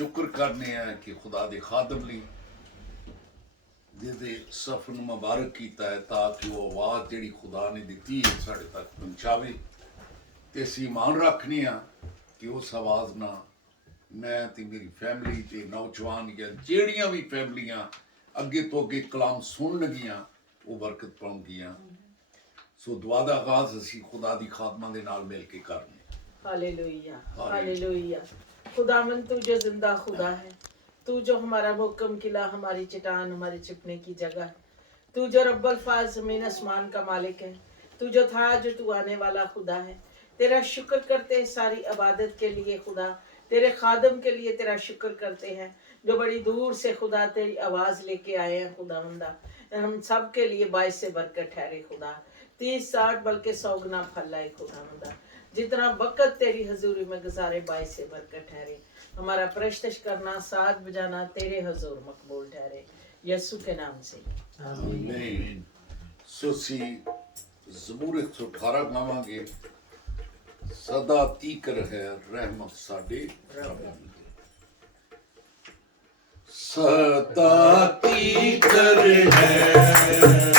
शुक्र करने हैं कि खुदा दे खादम ली जिहदे सफर नूं मुबारक कीता है ताकि वो आवाज़ जिहड़ी खुदा ने दित्ती है साढ़े तक पहुँचावे ते असीं ईमान रखने हाँ कि उस आवाज़ नाल मैं ते मेरी फैमिली ते नौजवान या जिहड़ियां भी फैमिलियां अगे तो अगे कलाम सुन लगियां वो बरकत पाउणगियां। सो दुआ दा आगाज़ असीं खुदा दी खादमां दे नाल मिल के करने। Hallelujah hallelujah. खुदावंद तू जो जिंदा खुदा है, तू जो हमारा मुहक्कम किला, हमारी चट्टान, हमारे छिपने की जगह है, तू जो रब्बुल फाज ज़मीन आसमान का मालिक है, तू जो था जो तू आने वाला खुदा है। तेरा शुक्र करते हैं सारी इबादत के लिए खुदा, तेरे खादम के लिए तेरा शुक्र करते हैं जो बड़ी दूर से खुदा तेरी आवाज़ लेके आए हैं खुदावंदा। हम सब के लिए बाइस से बरकत ठहरे खुदा, 30-60 बल्कि 100 गुना फल लाए खुदावंदा। जितना वक़्त तेरी हजूरी में गुजारे बाइस से बरकत ठहरे। हमारा प्रस्तश करना, साथ बजाना तेरे हजूर मकबूल ठहरे, यीशु के नाम से आमीन। सो सी ज़बूर 118 गावांगे, सदा तीकर है रहमत साडे रब दी, सदा तीकर है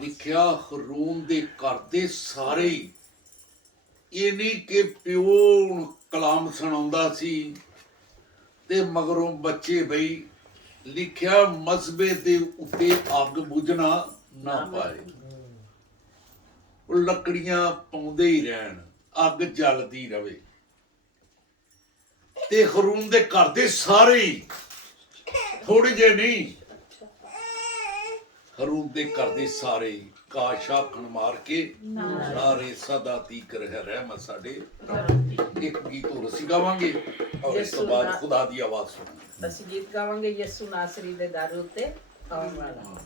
ਲਿਖਿਆ ਹਰੂਨ ਦੇ ਘਰ ਦੇ ਸਾਰੇ ਹੀ, ਇਹ ਨਹੀਂ ਕਿ ਪਿਓ ਨੂੰ ਕਲਾਮ ਸੁਣਾਉਂਦਾ ਸੀ ਤੇ ਮਗਰੋਂ ਬੱਚੇ ਬਈ ਲਿਖਿਆ ਮਜ਼ਬੇ ਦੇ ਉੱਤੇ ਅੱਗ ਬੁਝਣਾ ਨਾ ਪਾਏ, ਉਹ ਲੱਕੜੀਆਂ ਪਾਉਂਦੇ ਹੀ ਰਹਿਣ, ਅੱਗ ਜਲਦੀ ਰਵੇ। ਤੇ ਹਰੂਨ ਦੇ ਘਰ ਦੇ ਸਾਰੇ ਹੀ, ਥੋੜੇ ਜਿਹੇ ਨਹੀਂ, ਹਰੂਨ ਦੇ ਘਰ ਦੇ ਸਾਰੇ ਕਾਸ਼ਾਖਣ ਮਾਰ ਕੇ ਸਾਰੇ ਸਦਾ ਤੀਕਰ ਹੈ ਰਹਿਮਤ ਸਾਡੇ। ਇੱਕ ਗੀਤ ਹੋਰ ਅਸੀਂ ਗਾਵਾਂਗੇ ਔਰ ਇਸ ਤੋਂ ਬਾਅਦ ਖੁਦਾ ਦੀ ਆਵਾਜ਼ ਸੁਣਾਂਗੇ। ਅਸੀਂ ਗੀਤ ਗਾਵਾਂਗੇ ਯਿਸੂ ਨਾਸਰੀ ਦੇ ਦਰ ਉੱਤੇ ਆਉਣ ਵਾਲਾ।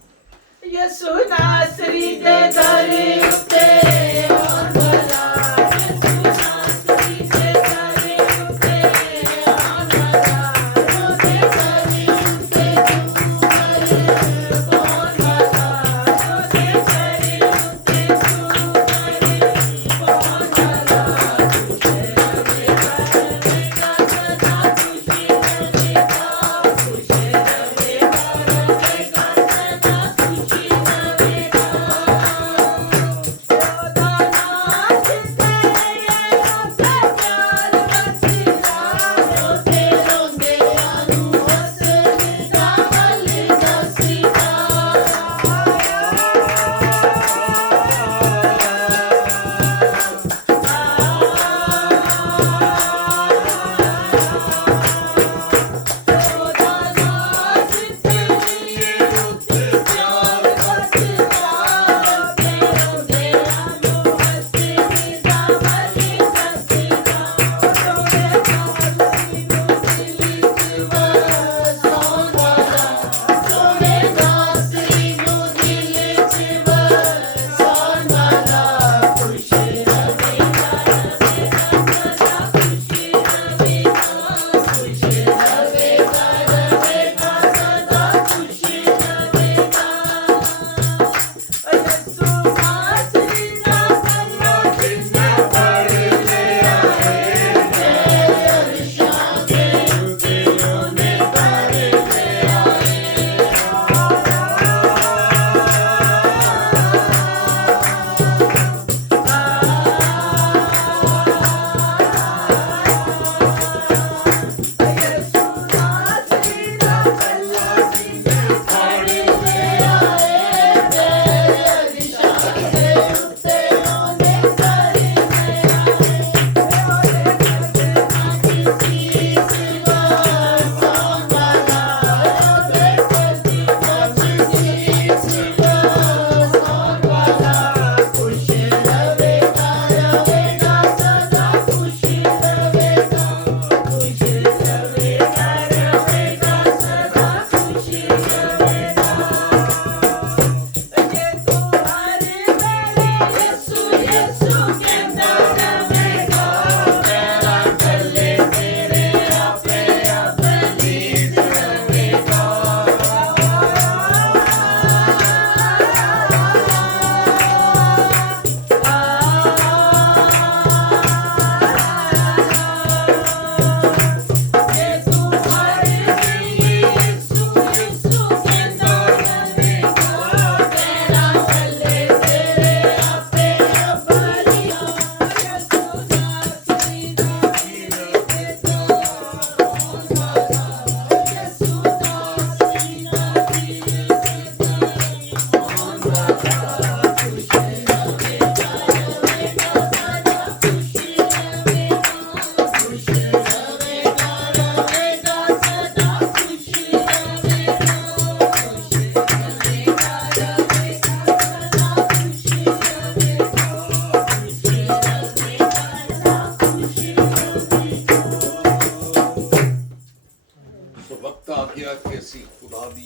ਯਿਸੂ ਨਾਸਰੀ ਦੇ ਦਰ ਉੱਤੇ ਆਉਣ ਵਾਲਾ, ਯਿਸੂ ਨਾਸਰੀ ਦੇ ਦਰ ਉੱਤੇ ਆਉਣ ਵਾਲਾ, ਉਹਦੇ ਦਰ ਉੱਤੇ ਤੂੰ ਕਰ ਪਾਉਣ ਵਾਲਾ, ਉਹਦੇ ਦਰ ਉੱਤੇ ਤੂੰ ਕਰ ਪਾਉਣ ਵਾਲਾ।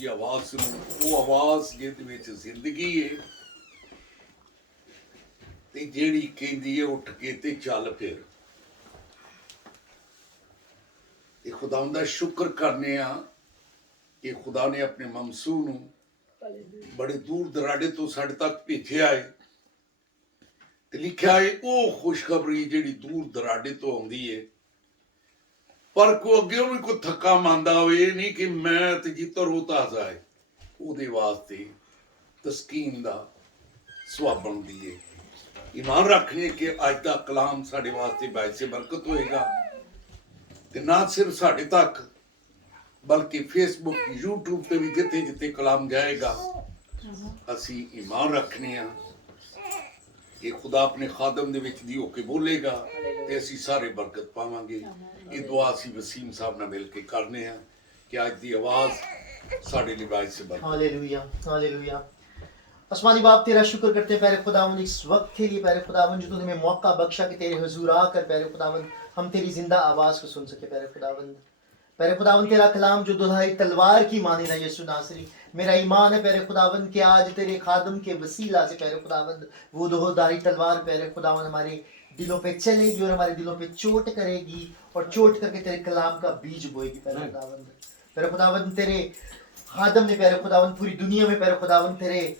ਆਵਾਜ਼ ਨੂੰ, ਉਹ ਆਵਾਜ਼ ਜਿਹਦੇ ਵਿੱਚ ਜ਼ਿੰਦਗੀ ਹੈ ਤੇ ਜਿਹੜੀ ਕਹਿੰਦੀ ਹੈ ਉੱਠ ਕੇ ਤੇ ਚੱਲ ਫਿਰ। ਤੇ ਖੁਦਾ ਦਾ ਸ਼ੁਕਰ ਕਰਨੇ ਆ ਕਿ ਖੁਦਾ ਨੇ ਆਪਣੇ ਮਮਸੂ ਨੂੰ ਬੜੇ ਦੂਰ ਦਰਾਡੇ ਤੋਂ ਸਾਡੇ ਤੱਕ ਭੇਜਿਆ ਹੈ ਤੇ ਲਿਖਿਆ ਹੈ ਉਹ ਖੁਸ਼ਖਬਰੀ ਜਿਹੜੀ ਦੂਰ ਦਰਾਡੇ ਤੋਂ ਆਉਂਦੀ ਹੈ। ਪਰ ਕੋ ਅੱਗੇ ਵੀ ਕੋਈ ਥੱਕਾ ਮੰਨਦਾ ਹੋਵੇ, ਇਹ ਨਹੀਂ ਕਿ ਮੈਂ ਤੇ ਜਿੱਤਰ ਰੋ ਤਾਜ਼ਾ ਹੈ, ਉਹਦੇ ਵਾਸਤੇ ਤਸਕੀਨ ਦਾ ਸਵਾਬ ਬਣਦੀ ਹੈ। ਈਮਾਨ ਰੱਖਣੇ ਕਿ ਅੱਜ ਦਾ ਕਲਾਮ ਸਾਡੇ ਵਾਸਤੇ ਬਾਇਸੇ ਬਰਕਤ ਹੋਏਗਾ ਤੇ ਨਾ ਸਿਰਫ ਸਾਡੇ ਤੱਕ ਬਲਕਿ ਫੇਸਬੁੱਕ YouTube ਤੇ ਵੀ ਜਿੱਥੇ ਜਿੱਥੇ ਕਲਾਮ ਜਾਏਗਾ ਅਸੀਂ ਈਮਾਨ ਰੱਖਣੇ ਆ ਕਿ ਖੁਦਾ ਆਪਣੇ ਖਾਦਮ ਦੇ ਵਿੱਚ ਦੀ ਹੋ ਕੇ ਬੋਲੇਗਾ ਤੇ ਅਸੀਂ ਸਾਰੇ ਬਰਕਤ ਪਾਵਾਂਗੇ। ਇਹ ਦੁਆ ਅਸੀਂ ਵਸੀਮ ਸਾਹਿਬ ਨਾਲ ਮਿਲ ਕੇ ਕਰਨੇ ਆ ਕਿ ਅੱਜ ਦੀ ਆਵਾਜ਼ ਸਾਡੇ ਲਈ ਬਾਇਸੇ ਬਰਕਤ। Hallelujah hallelujah. आसमानी बाप तेरा शुक्र करते हैं प्यारे खुदावंद इस वक्त के लिए प्यारे खुदावंद जो तूने हमें मौका बख्शा कि तेरे हुजूर आकर प्यारे खुदावंद हम तेरी जिंदा आवाज़ को सुन सके प्यारे खुदावंद तेरा कलाम जो दुधारी तलवार की माने ना यीशु नासरी मेरा ईमान है प्यारे खुदावंद कि आज तेरे खादम के वसीला से प्यारे खुदावंद वो दुधारी तलवार प्यारे खुदावंद हमारे दिलों पे चलेगी और हमारे दिलों पे चोट करेगी और चोट करके तेरे कलाम का बीज बोएगी प्यारे खुदावंद तेरे खादम ने प्यारे खुदावंद पूरी दुनिया में प्यारे खुदावंद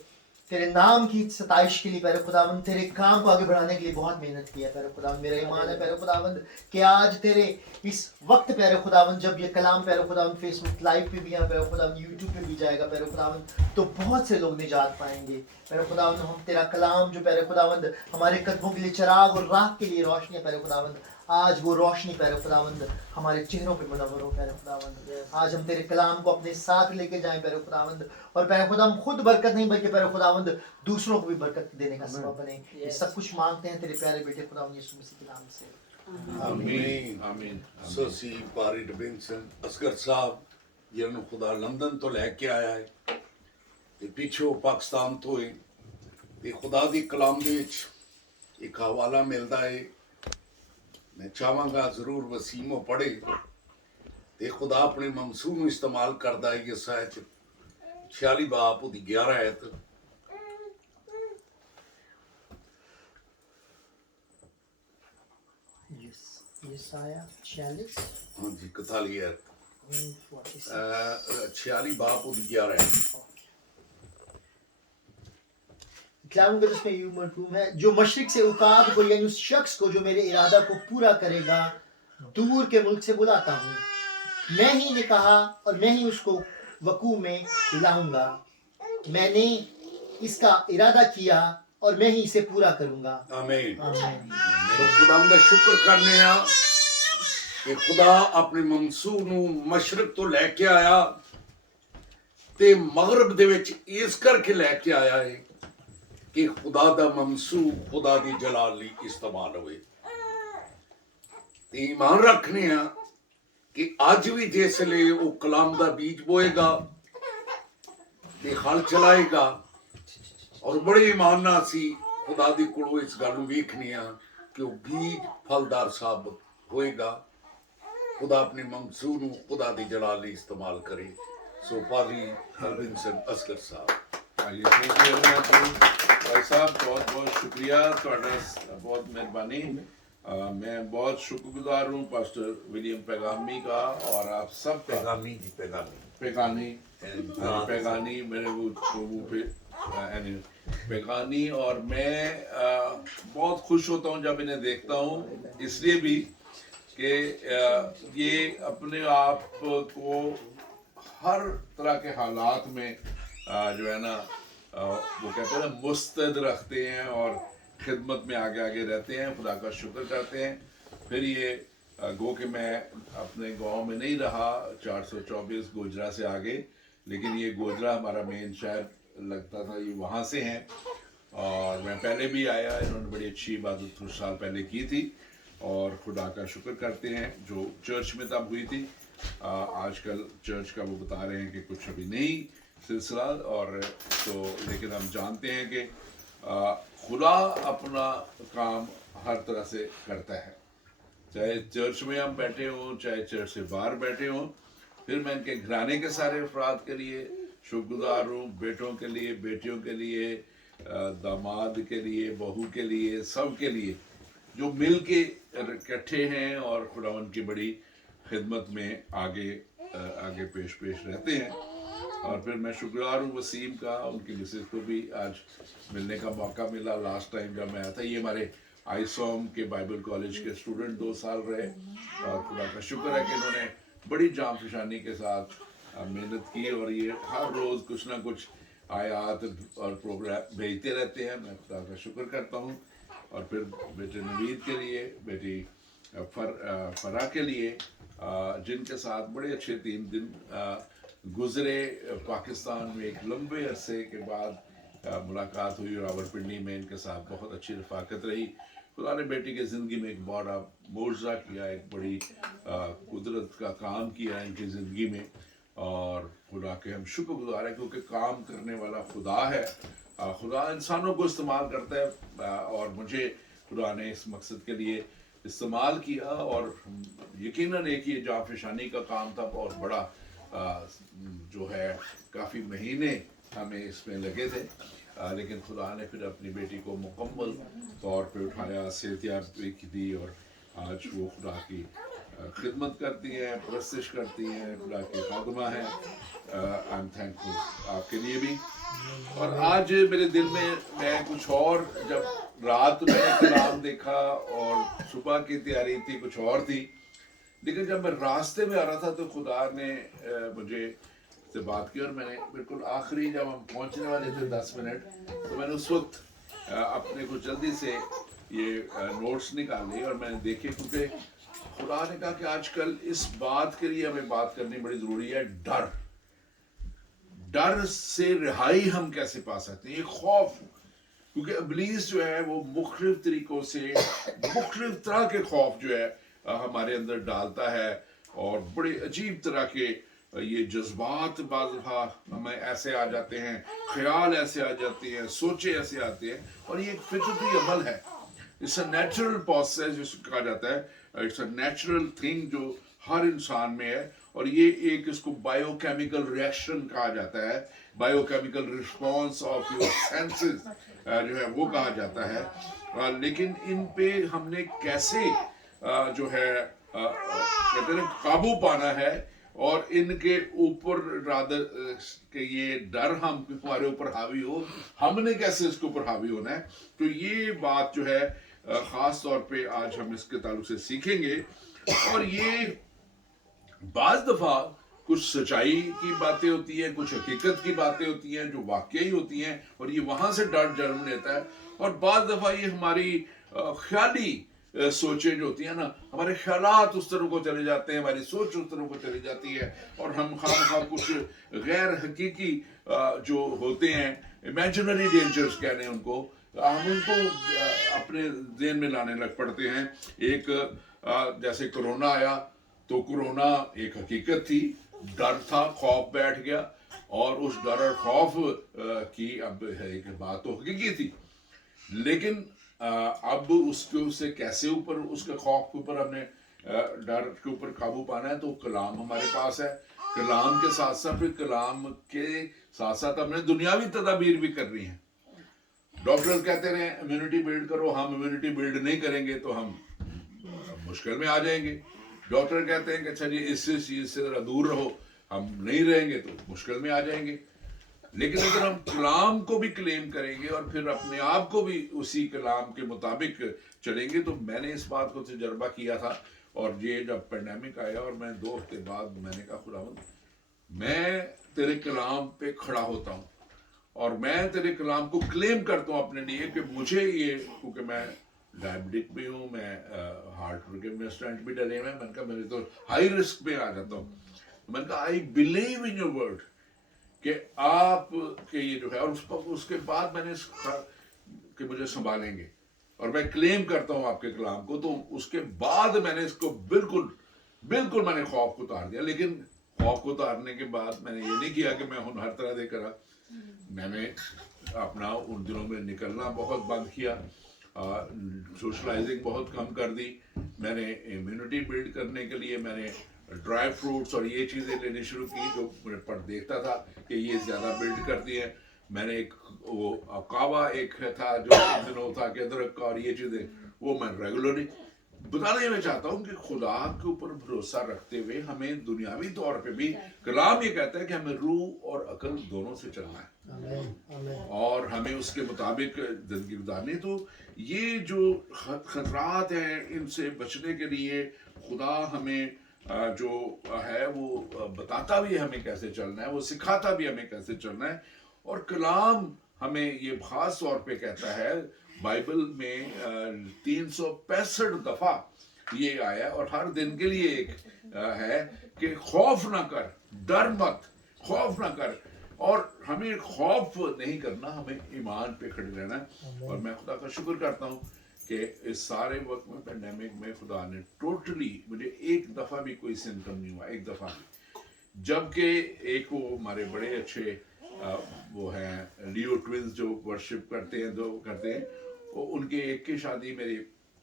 तेरे नाम की सताइश के लिए प्यारे खुदावंद तेरे काम को आगे बढ़ाने के लिए बहुत मेहनत की है प्यारे खुदावंद मेरा ईमान है प्यारे खुदावंद कि आज तेरे इस वक्त प्यारे खुदावंद जब ये कलाम प्यारे खुदावंद फेसबुक लाइव पे भी है प्यारे खुदावंद यूट्यूब पे भी जाएगा प्यारे खुदावंद तो बहुत से लोग निजात पाएंगे प्यारे खुदावंद हम तेरा कलाम जो प्यारे खुदावंद हमारे कदमों के लिए चिराग और राह के लिए रोशनी है प्यारे खुदावंद आज वो रोशनी प्यारे खुदावंद हमारे चेहरों पे मुनव्वर हो प्यारे खुदावंद आज हम तेरे कलाम को अपने साथ लेके जाएं प्यारे खुदावंद और प्यारे खुदा हम खुद बरकत नहीं बल्कि प्यारे खुदावंद दूसरों को भी बरकत देने का सबब बने ये सब कुछ मांगते हैं तेरे प्यारे बेटे खुदावंद यीशु मसीह के नाम से ਆਮੀਨ ਆਮੀਨ ਸੋ ਸੀ ਪਾਰੀ ਡਿਬਿੰਸਨ ਅਸਗਰ ਸਾਹਿਬ ਜਿਹਨੂੰ ਖੁਦਾ ਲੰਦਨ ਤੋਂ ਲੈ ਕੇ ਆਇਆ ਹੈ ਤੇ ਪਿੱਛੋਂ ਪਾਕਿਸਤਾਨ ਤੋਂ ਹੈ ਤੇ ਖੁਦਾ ਦੀ ਕਲਾਮ ਦੇ ਵਿੱਚ ਇੱਕ ਹਵਾਲਾ ਮਿਲਦਾ ਹੈ ਮੈਂ ਚਾਹਾਂਗਾ ਜ਼ਰੂਰ ਵਸੀਮੋ ਪੜ੍ਹੇ ਤੇ ਖੁਦਾ ਆਪਣੇ ਮਮਸੂ ਨੂੰ ਇਸਤੇਮਾਲ ਕਰਦਾ ਹੈ ਯਸਾਇਆ 'ਚ 46 ਬਾਪ ਉਹਦੀ 11 ਆਇਤ यसाया 46 ਹਾਂਜੀ 41 ਆਇਤ 46 46 ਬਾਪ ਉਹਦੀ 11 ਆਇਤ कलाम का जिसमें यूं मरकूम है जो मशरिक से उकाब को यानी उस शख्स को जो मेरे इरादा को पूरा करेगा दूर के मुल्क से बुलाता हूँ मैं ही ने कहा और मैं ही उसको वकू में लाऊंगा मैंने इसका इरादा किया और मैं ही इसे पूरा करूंगा ਆਮੀਨ आमीन तो खुदा ਦਾ ਸ਼ੁਕਰ ਕਰਨੇ ਆ ਕਿ ਖੁਦਾ ਆਪਣੇ ਮਮਸੂ ਨੂੰ ਮਸ਼ਰਕ ਤੋਂ ਲੈ ਕੇ ਆਇਆ ਤੇ ਮਗਰਬ ਦੇ ਵਿੱਚ ਇਸ ਕਰਕੇ ਲੈ ਕੇ ਆਇਆ ਹੈ ਕਿ ਖੁਦਾ ਦਾ ਮਮਸੂ ਖੁਦਾ ਦੀ ਜਲਾਲ ਲਈ ਇਸਤੇਮਾਲ ਹੋਵੇ ਤੇ ਈਮਾਨ ਰੱਖਨੇ ਆ ਕਿ ਅੱਜ ਵੀ ਜਿਸ ਲਈ ਉਹ ਕਲਾਮ ਦਾ ਬੀਜ ਬੋਏਗਾ ਤੇ ਹਲ ਚਲਾਏਗਾ ਔਰ ਬੜੇ ਈਮਾਨ ਨਾਲ ਸੀ ਖੁਦਾ ਦੀ ਕੋਲੋਂ ਇਸ ਗੱਲ ਨੂੰ ਵੇਖਨੇ ਆ ਕਿ ਉਹ ਬੀਜ ਫਲਦਾਰ ਸਾਬਤ ਹੋਏਗਾ ਖੁਦਾ ਆਪਣੇ ਮਮਸੂ ਨੂੰ ਖੁਦਾ ਦੀ ਜਲਾਲ ਲਈ ਇਸਤੇਮਾਲ ਕਰੇ ਸੋ ਪਾਦੀ ਹਰਵਿੰਸਨ ਅਸਗਰ ਸਾਹਿਬ आइए भाई साहब बहुत बहुत शुक्रिया ਤੁਹਾਡਾ बहुत मेहरबानी मैं बहुत शुक्रगुजार हूँ पास्टर विलियम पैगामी का और आप सब का ਪੈਗਾਮੀ ਦੀ ਪੈਗਾਮੀ पैगानी मेरे वो पे पैगानी और मैं बहुत खुश होता हूँ जब इन्हें देखता हूँ इसलिए भी कि ये अपने आप को हर तरह के हालात में जो है ना वो कहते हैं ना मुस्तैद रखते हैं और खिदमत में आगे आगे रहते हैं खुदा का शुक्र करते हैं फिर ये गो कि मैं अपने गांव में नहीं रहा 424 गोजरा से आगे लेकिन ये गोजरा हमारा मेन शहर लगता था ये वहाँ से हैं और मैं पहले भी आया इन्होंने बड़ी अच्छी इबादत कुछ साल पहले की थी और खुदा का शुक्र करते हैं जो चर्च में तब हुई थी आजकल चर्च का वो बता रहे हैं कि कुछ अभी नहीं सिलसिला और तो लेकिन हम जानते हैं कि खुदा अपना काम हर तरह से करता है चाहे चर्च में हम बैठे हों चाहे चर्च से बाहर बैठे हों फिर मैं इनके घराने के सारे अफराद के लिए शुक्रगुजार हूँ बेटों के लिए बेटियों के लिए दामाद के लिए बहू के लिए सब के लिए जो मिल के इकट्ठे हैं और खुदा उनकी बड़ी खिदमत में आगे पेश रहते हैं और फिर मैं शुक्रगुजार हूँ वसीम का उनकी मिसेज को भी आज मिलने का मौका मिला लास्ट टाइम जब मैं आया था ये हमारे आईसोम के बाइबल कॉलेज के स्टूडेंट 2 साल रहे और खुदा का शुक्र है कि इन्होंने बड़ी जान फिशानी के साथ मेहनत की और ये हर रोज़ कुछ ना कुछ आयात और प्रोग्राम भेजते रहते हैं मैं खुदा का शुक्र करता हूँ और फिर बेटे नवीद के लिए बेटी फरा के लिए जिनके साथ बड़े अच्छे 3 दिन गुजरे पाकिस्तान में एक लंबे अरसे के बाद मुलाकात हुई रावलपिंडी में इनके साथ बहुत अच्छी रफाकत रही खुदा ने बेटी की ज़िंदगी में एक बड़ा मोर्जा किया एक बड़ी कुदरत का काम किया इनकी ज़िंदगी में और खुदा के हम शुक्रगुजार हैं क्योंकि काम करने वाला खुदा है खुदा इंसानों को इस्तेमाल करता है और मुझे खुदा ने इस मकसद के लिए इस्तेमाल किया और यकीनन एक ये जाफिशानी का काम था बहुत बड़ा जो है काफ़ी महीने हमें इसमें लगे थे लेकिन खुदा ने फिर अपनी बेटी को मुकम्मल तौर पे उठाया सेहतियाब भी दी और आज वो खुदा की खिदमत करती हैं परस्तिश करती हैं खुदा की खादमा है आई एम थैंकफुल आपके लिए भी और आज मेरे दिल में मैं कुछ और जब रात में कलाम देखा और सुबह की तैयारी थी कुछ और थी लेकिन जब मैं रास्ते में आ रहा था तो खुदा ने मुझे से बात की और मैंने बिल्कुल आखिरी जब हम पहुंचने वाले थे 10 मिनट तो मैंने उस वक्त अपने को जल्दी से ये नोट्स निकाले और मैंने देखे क्योंकि खुदा ने कहा कि आजकल इस बात के लिए हमें बात करनी बड़ी ज़रूरी है डर डर से रिहाई हम कैसे पा सकते हैं ये खौफ क्योंकि इब्लीस जो है वो मुख्तलिफ तरीकों से मुख्तलिफ तरह के खौफ जो है हमारे अंदर डालता है और बड़े अजीब तरह के ये जज्बात बाज़ दफ़ा हमें ऐसे आ जाते हैं ख्याल ऐसे आ जाते हैं सोचे ऐसे आते हैं और ये एक फितरती अमल है इट्स अ नेचुरल प्रोसेस जिसको कहा जाता है इट्स अ नेचुरल थिंग जो हर इंसान में है और ये एक इसको बायोकेमिकल रिएक्शन कहा जाता है biochemical response of your senses जो है वो कहा जाता है लेकिन इन पे हमने कैसे जो है कहते हैं काबू पाना है और इनके ऊपर रादर के ये डर हम हमारे ऊपर हावी हो हमने कैसे इसके ऊपर हावी होना है तो ये बात जो है ख़ास तौर पे आज हम इसके ताल्लुक से सीखेंगे और ये बाज़ दफ़ा कुछ सच्चाई की बातें होती हैं कुछ हकीकत की बातें होती हैं जो वाकई होती हैं और ये वहाँ से डर जन्म लेता है और बाज़ दफ़ा ये हमारी ख्याली सोचें जो होती हैं ना हमारे ख्यालात उस तरह को चले जाते हैं हमारी सोच उस तरह को चली जाती है और हम खामखा कुछ गैर हकीकी जो होते हैं इमेजिनरी डेंजर्स कह रहे हैं उनको हम उनको अपने ज़हन में लाने लग पड़ते हैं एक जैसे कोरोना आया तो कोरोना एक हकीकत थी डर था खौफ बैठ गया और उस डर और खौफ की अब एक बात तो हकीकी थी लेकिन अब उससे कैसे ऊपर उसके खौफ के ऊपर हमने डर के ऊपर काबू पाना है तो कलाम हमारे पास है कलाम के साथ साथ फिर कलाम के साथ साथ हमने दुनियावी तदाबीर भी करनी है डॉक्टर्स कहते रहे इम्यूनिटी बिल्ड करो हम इम्यूनिटी बिल्ड नहीं करेंगे तो हम मुश्किल में आ जाएंगे डॉक्टर कहते हैं कि अच्छा जी इस चीज़ से ज़रा दूर रहो हम नहीं रहेंगे तो मुश्किल में आ जाएंगे लेकिन अगर हम कलाम को भी क्लेम करेंगे और फिर अपने आप को भी उसी कलाम के मुताबिक चलेंगे तो मैंने इस बात को तजर्बा किया था और ये जब पेंडेमिक आया और मैं 2 हफ्ते बाद मैंने कहा खुदावंद मैं तेरे कलाम पे खड़ा होता हूँ और मैं तेरे कलाम को क्लेम करता हूँ अपने लिए कि मुझे ये क्योंकि मैं डायबिटिक भी हूँ मैं हार्ट में स्टेंट भी डले हुए मैंने कहा मेरे तो हाई रिस्क पे आ जाता हूँ मैंने कहा I believe in your word कि आप के ये जो है और उसके बाद मैंने कि मुझे संभालेंगे और मैं क्लेम करता हूँ आपके कलाम को तो उसके बाद मैंने इसको बिल्कुल मैंने खौफ को उतार दिया लेकिन खौफ को उतारने के बाद मैंने ये नहीं किया कि मैं हर तरह दे करा मैंने अपना उन दिनों में निकलना बहुत बंद किया सोशलाइजिंग बहुत कम कर दी मैंने इम्यूनिटी बिल्ड करने के लिए मैंने ड्राई फ्रूट्स और ये चीज़ें लेनी शुरू की जो मुझे पर देखता था कि ये ज़्यादा बिल्ड करती है मैंने एक वो कावा एक था जो दिनों था कि अदरक और ये चीज़ें वो मैं रेगुलरली बताना ये मैं चाहता हूँ कि खुदा के ऊपर भरोसा रखते हुए हमें दुनियावी तौर पे भी कलाम ये कहता है कि हमें रूह और अकल दोनों से चलना है और हमें उसके मुताबिक जिंदगी गुजारनी तो ये जो खतरात हैं इनसे बचने के लिए खुदा हमें जो है वो बताता भी है हमें कैसे चलना है वो सिखाता भी हमें कैसे चलना है और कलाम हमें ये खास तौर पे कहता है बाइबल में 365 दफा ये आया और हर दिन के लिए एक है कि खौफ ना कर डर मत खौफ ना कर और हमें खौफ नहीं करना हमें ईमान पे खड़े रहना है और मैं खुदा का शुक्र करता हूँ कि इस सारे वक्त में पेंडेमिक में खुदा ने टोटली मुझे एक दफ़ा भी कोई सिम्टम नहीं हुआ एक दफ़ा भी जबकि एक वो हमारे बड़े अच्छे वो हैं लियो ट्विंस जो वर्शिप करते हैं, जो करते हैं, वो उनके एक की शादी मेरी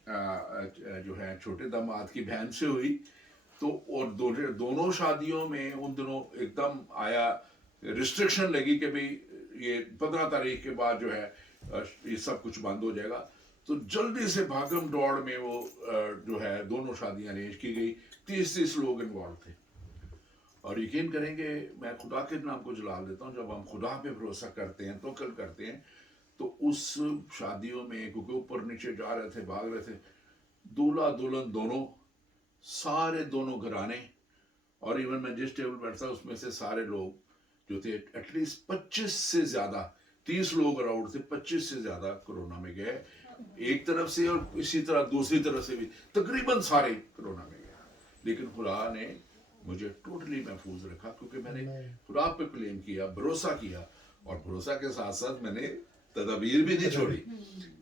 जो है छोटे दामाद की बहन से हुई। तो और दोनों शादियों में उन दिनों एकदम आया रिस्ट्रिक्शन लगी कि भाई ये 15 तारीख के बाद जो है ये सब कुछ बंद हो जाएगा। तो जल्दी से भागम दौड़ में वो जो है दोनों शादियां अरेंज की गई। 30 लोग इन्वॉल्व थे। और यकीन करेंगे, मैं खुदा के नाम को जलाल देता हूँ, जब हम खुदा पे भरोसा करते हैं, तवक्कुल करते हैं, तो उस शादियों में क्योंकि ऊपर नीचे जा रहे थे, भाग रहे थे, दूल्हा दुल्हन दोनों, सारे दोनों घराने, और इवन मैं जिस टेबल पर बैठा उसमें से सारे लोग जो थे एटलीस्ट 25 से ज्यादा, 30 लोग अराउंड थे, 25 से ज्यादा कोरोना में गए एक तरफ से, और इसी तरह दूसरी तरफ से भी तकरीबन सारे कोरोना में गए। लेकिन खुदा ने मुझे टोटली महफूज रखा क्योंकि मैंने खुदा पे क्लेम किया, भरोसा किया, और भरोसा के साथ साथ मैंने तदबीर भी नहीं छोड़ी।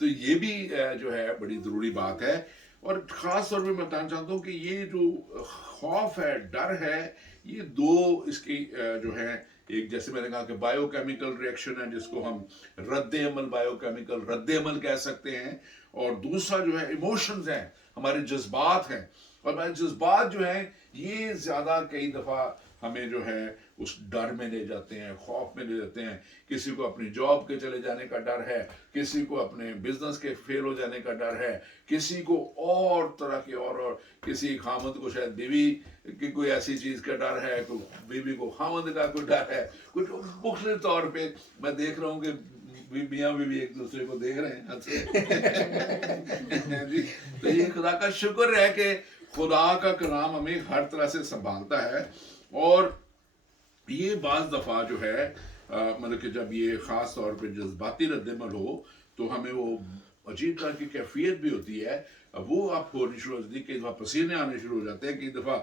तो ये भी जो है बड़ी जरूरी बात है। और खास तौर पे मैं बताना चाहता हूँ कि ये जो खौफ है, डर है, ये दो इसकी जो है, एक जैसे मैंने कहा कि बायोकेमिकल रिएक्शन है जिसको हम रद्द अमल, बायोकेमिकल रद्द अमल कह सकते हैं, और दूसरा जो है इमोशंस हैं, हमारे जज्बात हैं। और हमारे जज्बात जो हैं ये ज्यादा कई दफा हमें जो है उस डर में ले जाते हैं, खौफ में ले जाते हैं। किसी को अपनी जॉब के चले जाने का डर है, किसी को अपने बिजनेस के फेल हो जाने का डर है, किसी को और तरह के और किसी खामद को शायद बीवी की कोई ऐसी चीज का डर है, कोई बीवी को खामद का कोई डर है। कुछ मुख्तलिफ तौर पे मैं देख रहा हूँ कि मियाँ बीवी एक दूसरे को देख रहे हैं जी। तो ये खुदा का शुक्र है कि खुदा का कलाम हमें हर तरह से संभालता है। और ये बाज दफा जो है मतलब कि जब ये खास तौर पे जज्बाती रद्दमल हो तो हमें वो अजीब तरह की कैफियत भी होती है, वो आप होनी शुरू हो जाती है। कई दफ़ा पसीने आने शुरू हो जाते हैं, कई दफ़ा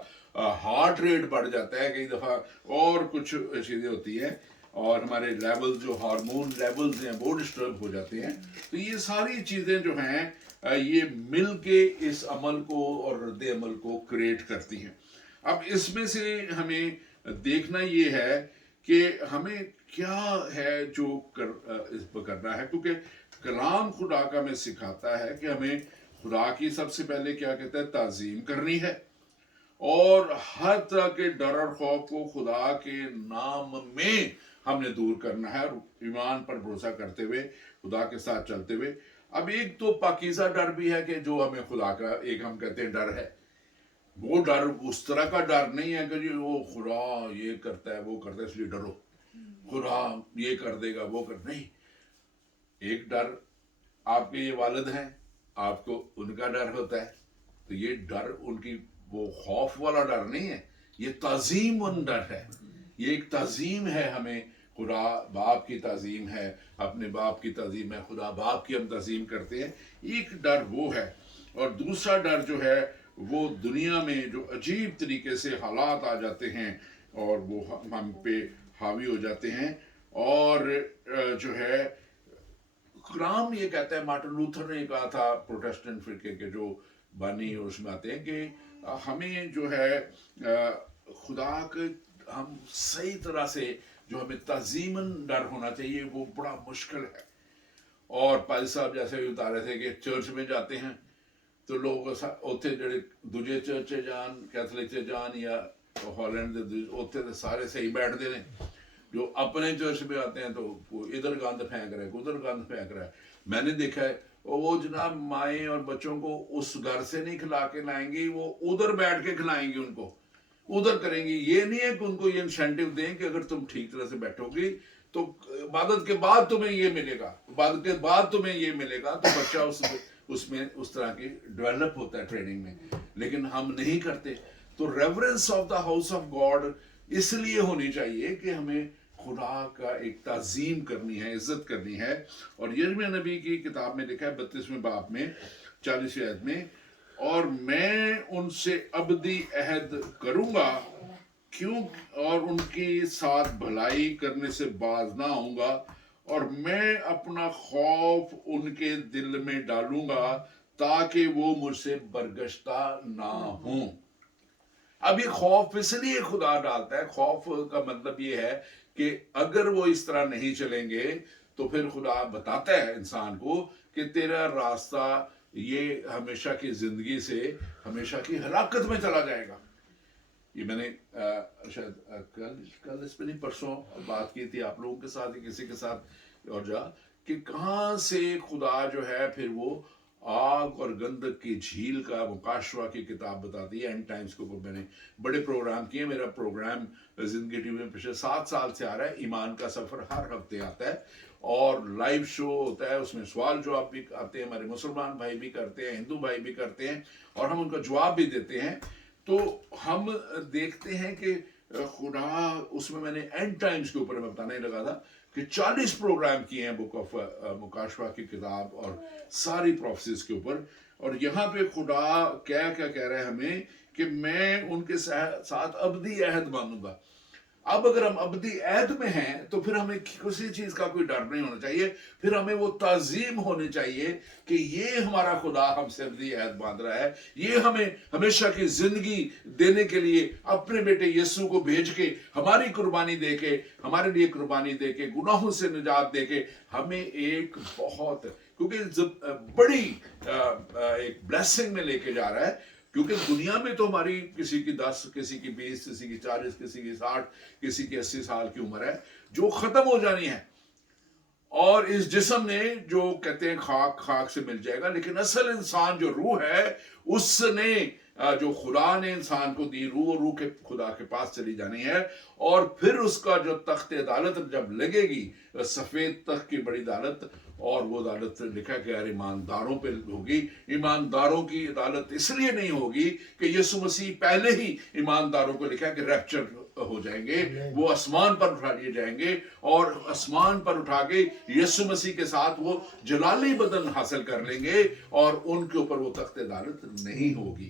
हार्ट रेट बढ़ जाता है, कई दफ़ा और कुछ चीज़ें होती हैं, और हमारे लेवल जो हार्मोन लेवल्स हैं वो डिस्टर्ब हो जाते हैं। तो ये सारी चीज़ें जो हैं ये मिल के इस अमल को और रद्द अमल को क्रिएट करती हैं। अब इसमें से हमें देखना ये है कि हमें क्या है जो इस पर करना है, क्योंकि कलाम खुदा का हमें सिखाता है कि हमें खुदा की सबसे पहले क्या कहता है, ताजीम करनी है, और हर तरह के डर और खौफ को खुदा के नाम में हमने दूर करना है, और ईमान पर भरोसा करते हुए खुदा के साथ चलते हुए। अब एक तो पाकीज़ा डर भी है कि जो हमें खुदा का एक हम कहते हैं डर है, वो डर उस तरह का डर नहीं है कि जी वो खुदा ये करता है वो करता है इसलिए डरो, खुदा ये कर देगा वो कर, नहीं। एक डर आपके ये वालिद हैं, आपको उनका डर होता है, तो ये डर उनकी वो खौफ वाला डर नहीं है, ये ताजीम उन डर है। ये एक ताजीम है, हमें खुदा बाप की ताजीम है, अपने बाप की ताजीम है, खुदा बाप की हम ताजीम करते हैं। एक डर वो है। और दूसरा डर जो है वो दुनिया में जो अजीब तरीके से हालात आ जाते हैं और वो हम पे हावी हो जाते हैं, और जो है कलाम ये कहता है, मार्टिन लूथर ने कहा था, प्रोटेस्टेंट फिरके के जो बानी और उसमें आते हैं, कि हमें जो है खुदा के हम सही तरह से जो हमें ताजीमन डर होना चाहिए वो बड़ा मुश्किल है। और पाजी साहब जैसे भी बता रहे थे कि चर्च में जाते हैं तो लोग उत्थे जड़े दूजे चर्च जान, कैथलिक जान या हॉलैंड दे उत्थे तो सारे सही बैठते हैं, जो अपने चर्च में आते हैं तो इधर गंद फेंक रहे, उधर गंद फेंक रहा है। मैंने देखा है वो जनाब माएँ और बच्चों को उस घर से नहीं खिला के लाएंगी, वो उधर बैठ के खिलाएंगी, उनको उधर करेंगी। ये नहीं है कि उनको ये इंसेंटिव दें कि अगर तुम ठीक तरह से बैठोगी तो इबादत के बाद तुम्हें ये मिलेगा, इबादत के बाद तुम्हें ये मिलेगा, तो बच्चा उसमें उस तरह की डेवलप होता है ट्रेनिंग में। लेकिन हम नहीं करते। तो reverence of the house of God इसलिए होनी चाहिए कि हमें खुदा का एक ताजीम करनी है, इज्जत करनी है। और यिर्मयाह नबी की किताब में लिखा है 32वें बाब में 40वें आयत में, और मैं उनसे अबदी अहद करूंगा क्यों, और उनके साथ भलाई करने से बाज ना आऊंगा, और मैं अपना खौफ उनके दिल में डालूंगा ताकि वो मुझसे बरगश्ता ना हो। अब ये खौफ इसलिए खुदा डालता है, खौफ का मतलब ये है کہ اگر وہ اس طرح نہیں چلیں گے تو پھر خدا بتاتا ہے انسان کو کہ تیرا راستہ یہ ہمیشہ کی زندگی سے ہمیشہ کی ہلاکت میں چلا جائے گا. یہ میں نے شاید کل اس پہ نہیں پرسوں بات کی تھی آپ لوگوں کے ساتھ یا کسی کے ساتھ اور کہ کہاں سے خدا جو ہے پھر وہ آگ اور گندک کی جھیل کا مکاشفہ کی کتاب بتاتی ہے. اینڈ ٹائمز کے اوپر میں نے بڑے پروگرام کیے. میرا پروگرام زندگی ٹی وی میں پچھلے 7 سال سے آ رہا ہے. ایمان کا سفر ہر ہفتے آتا ہے اور لائیو شو ہوتا ہے. اس میں سوال جواب بھی آتے ہیں, ہمارے مسلمان بھائی بھی کرتے ہیں, ہندو بھائی بھی کرتے ہیں, اور ہم ان کا جواب بھی دیتے ہیں. تو ہم دیکھتے ہیں کہ خدا اس میں نے اینڈ ٹائمز کے اوپر میں بتانے لگا تھا کہ 40 پروگرام کیے ہیں بک آف مکاشفہ کی کتاب اور ساری پروفیسیز کے اوپر. اور یہاں پہ خدا کیا کہہ رہا ہے ہمیں کہ میں ان کے ساتھ ابدی عہد مانوں گا. اب اگر ہم ابدی عہد میں ہیں تو پھر ہمیں کسی چیز کا کوئی ڈر نہیں ہونا چاہیے. پھر ہمیں وہ تعظیم ہونی چاہیے کہ یہ ہمارا خدا ہم سے ابدی عہد باندھ رہا ہے. یہ ہمیں ہمیشہ کی زندگی دینے کے لیے اپنے بیٹے یسوع کو بھیج کے ہماری قربانی دے کے, ہمارے لیے قربانی دے کے, گناہوں سے نجات دے کے ہمیں ایک بہت کیونکہ بڑی ایک بلیسنگ میں لے کے جا رہا ہے. کیونکہ دنیا میں تو ہماری کسی کی 10, کسی کی 20, کسی کی 40, کسی کی 60, کسی کی 80 سال کی عمر ہے جو ختم ہو جانی ہے. اور اس جسم نے جو کہتے ہیں خاک سے مل جائے گا, لیکن اصل انسان جو روح ہے اس نے جو خدا نے انسان کو دی روح کے خدا کے پاس چلی جانی ہے. اور پھر اس کا جو تخت عدالت جب لگے گی, سفید تخت کی بڑی عدالت, اور وہ عدالت لکھا کہ یار ایمانداروں پہ ہوگی. ایمانداروں کی عدالت اس لیے نہیں ہوگی کہ یسوع مسیح پہلے ہی ایمانداروں کو لکھا کہ ریپچر ہو جائیں گے, وہ آسمان پر اٹھا لیے جائیں گے, اور آسمان پر اٹھا کے یسوع مسیح کے ساتھ وہ جلالی بدن حاصل کر لیں گے, اور ان کے اوپر وہ تخت عدالت نہیں ہوگی.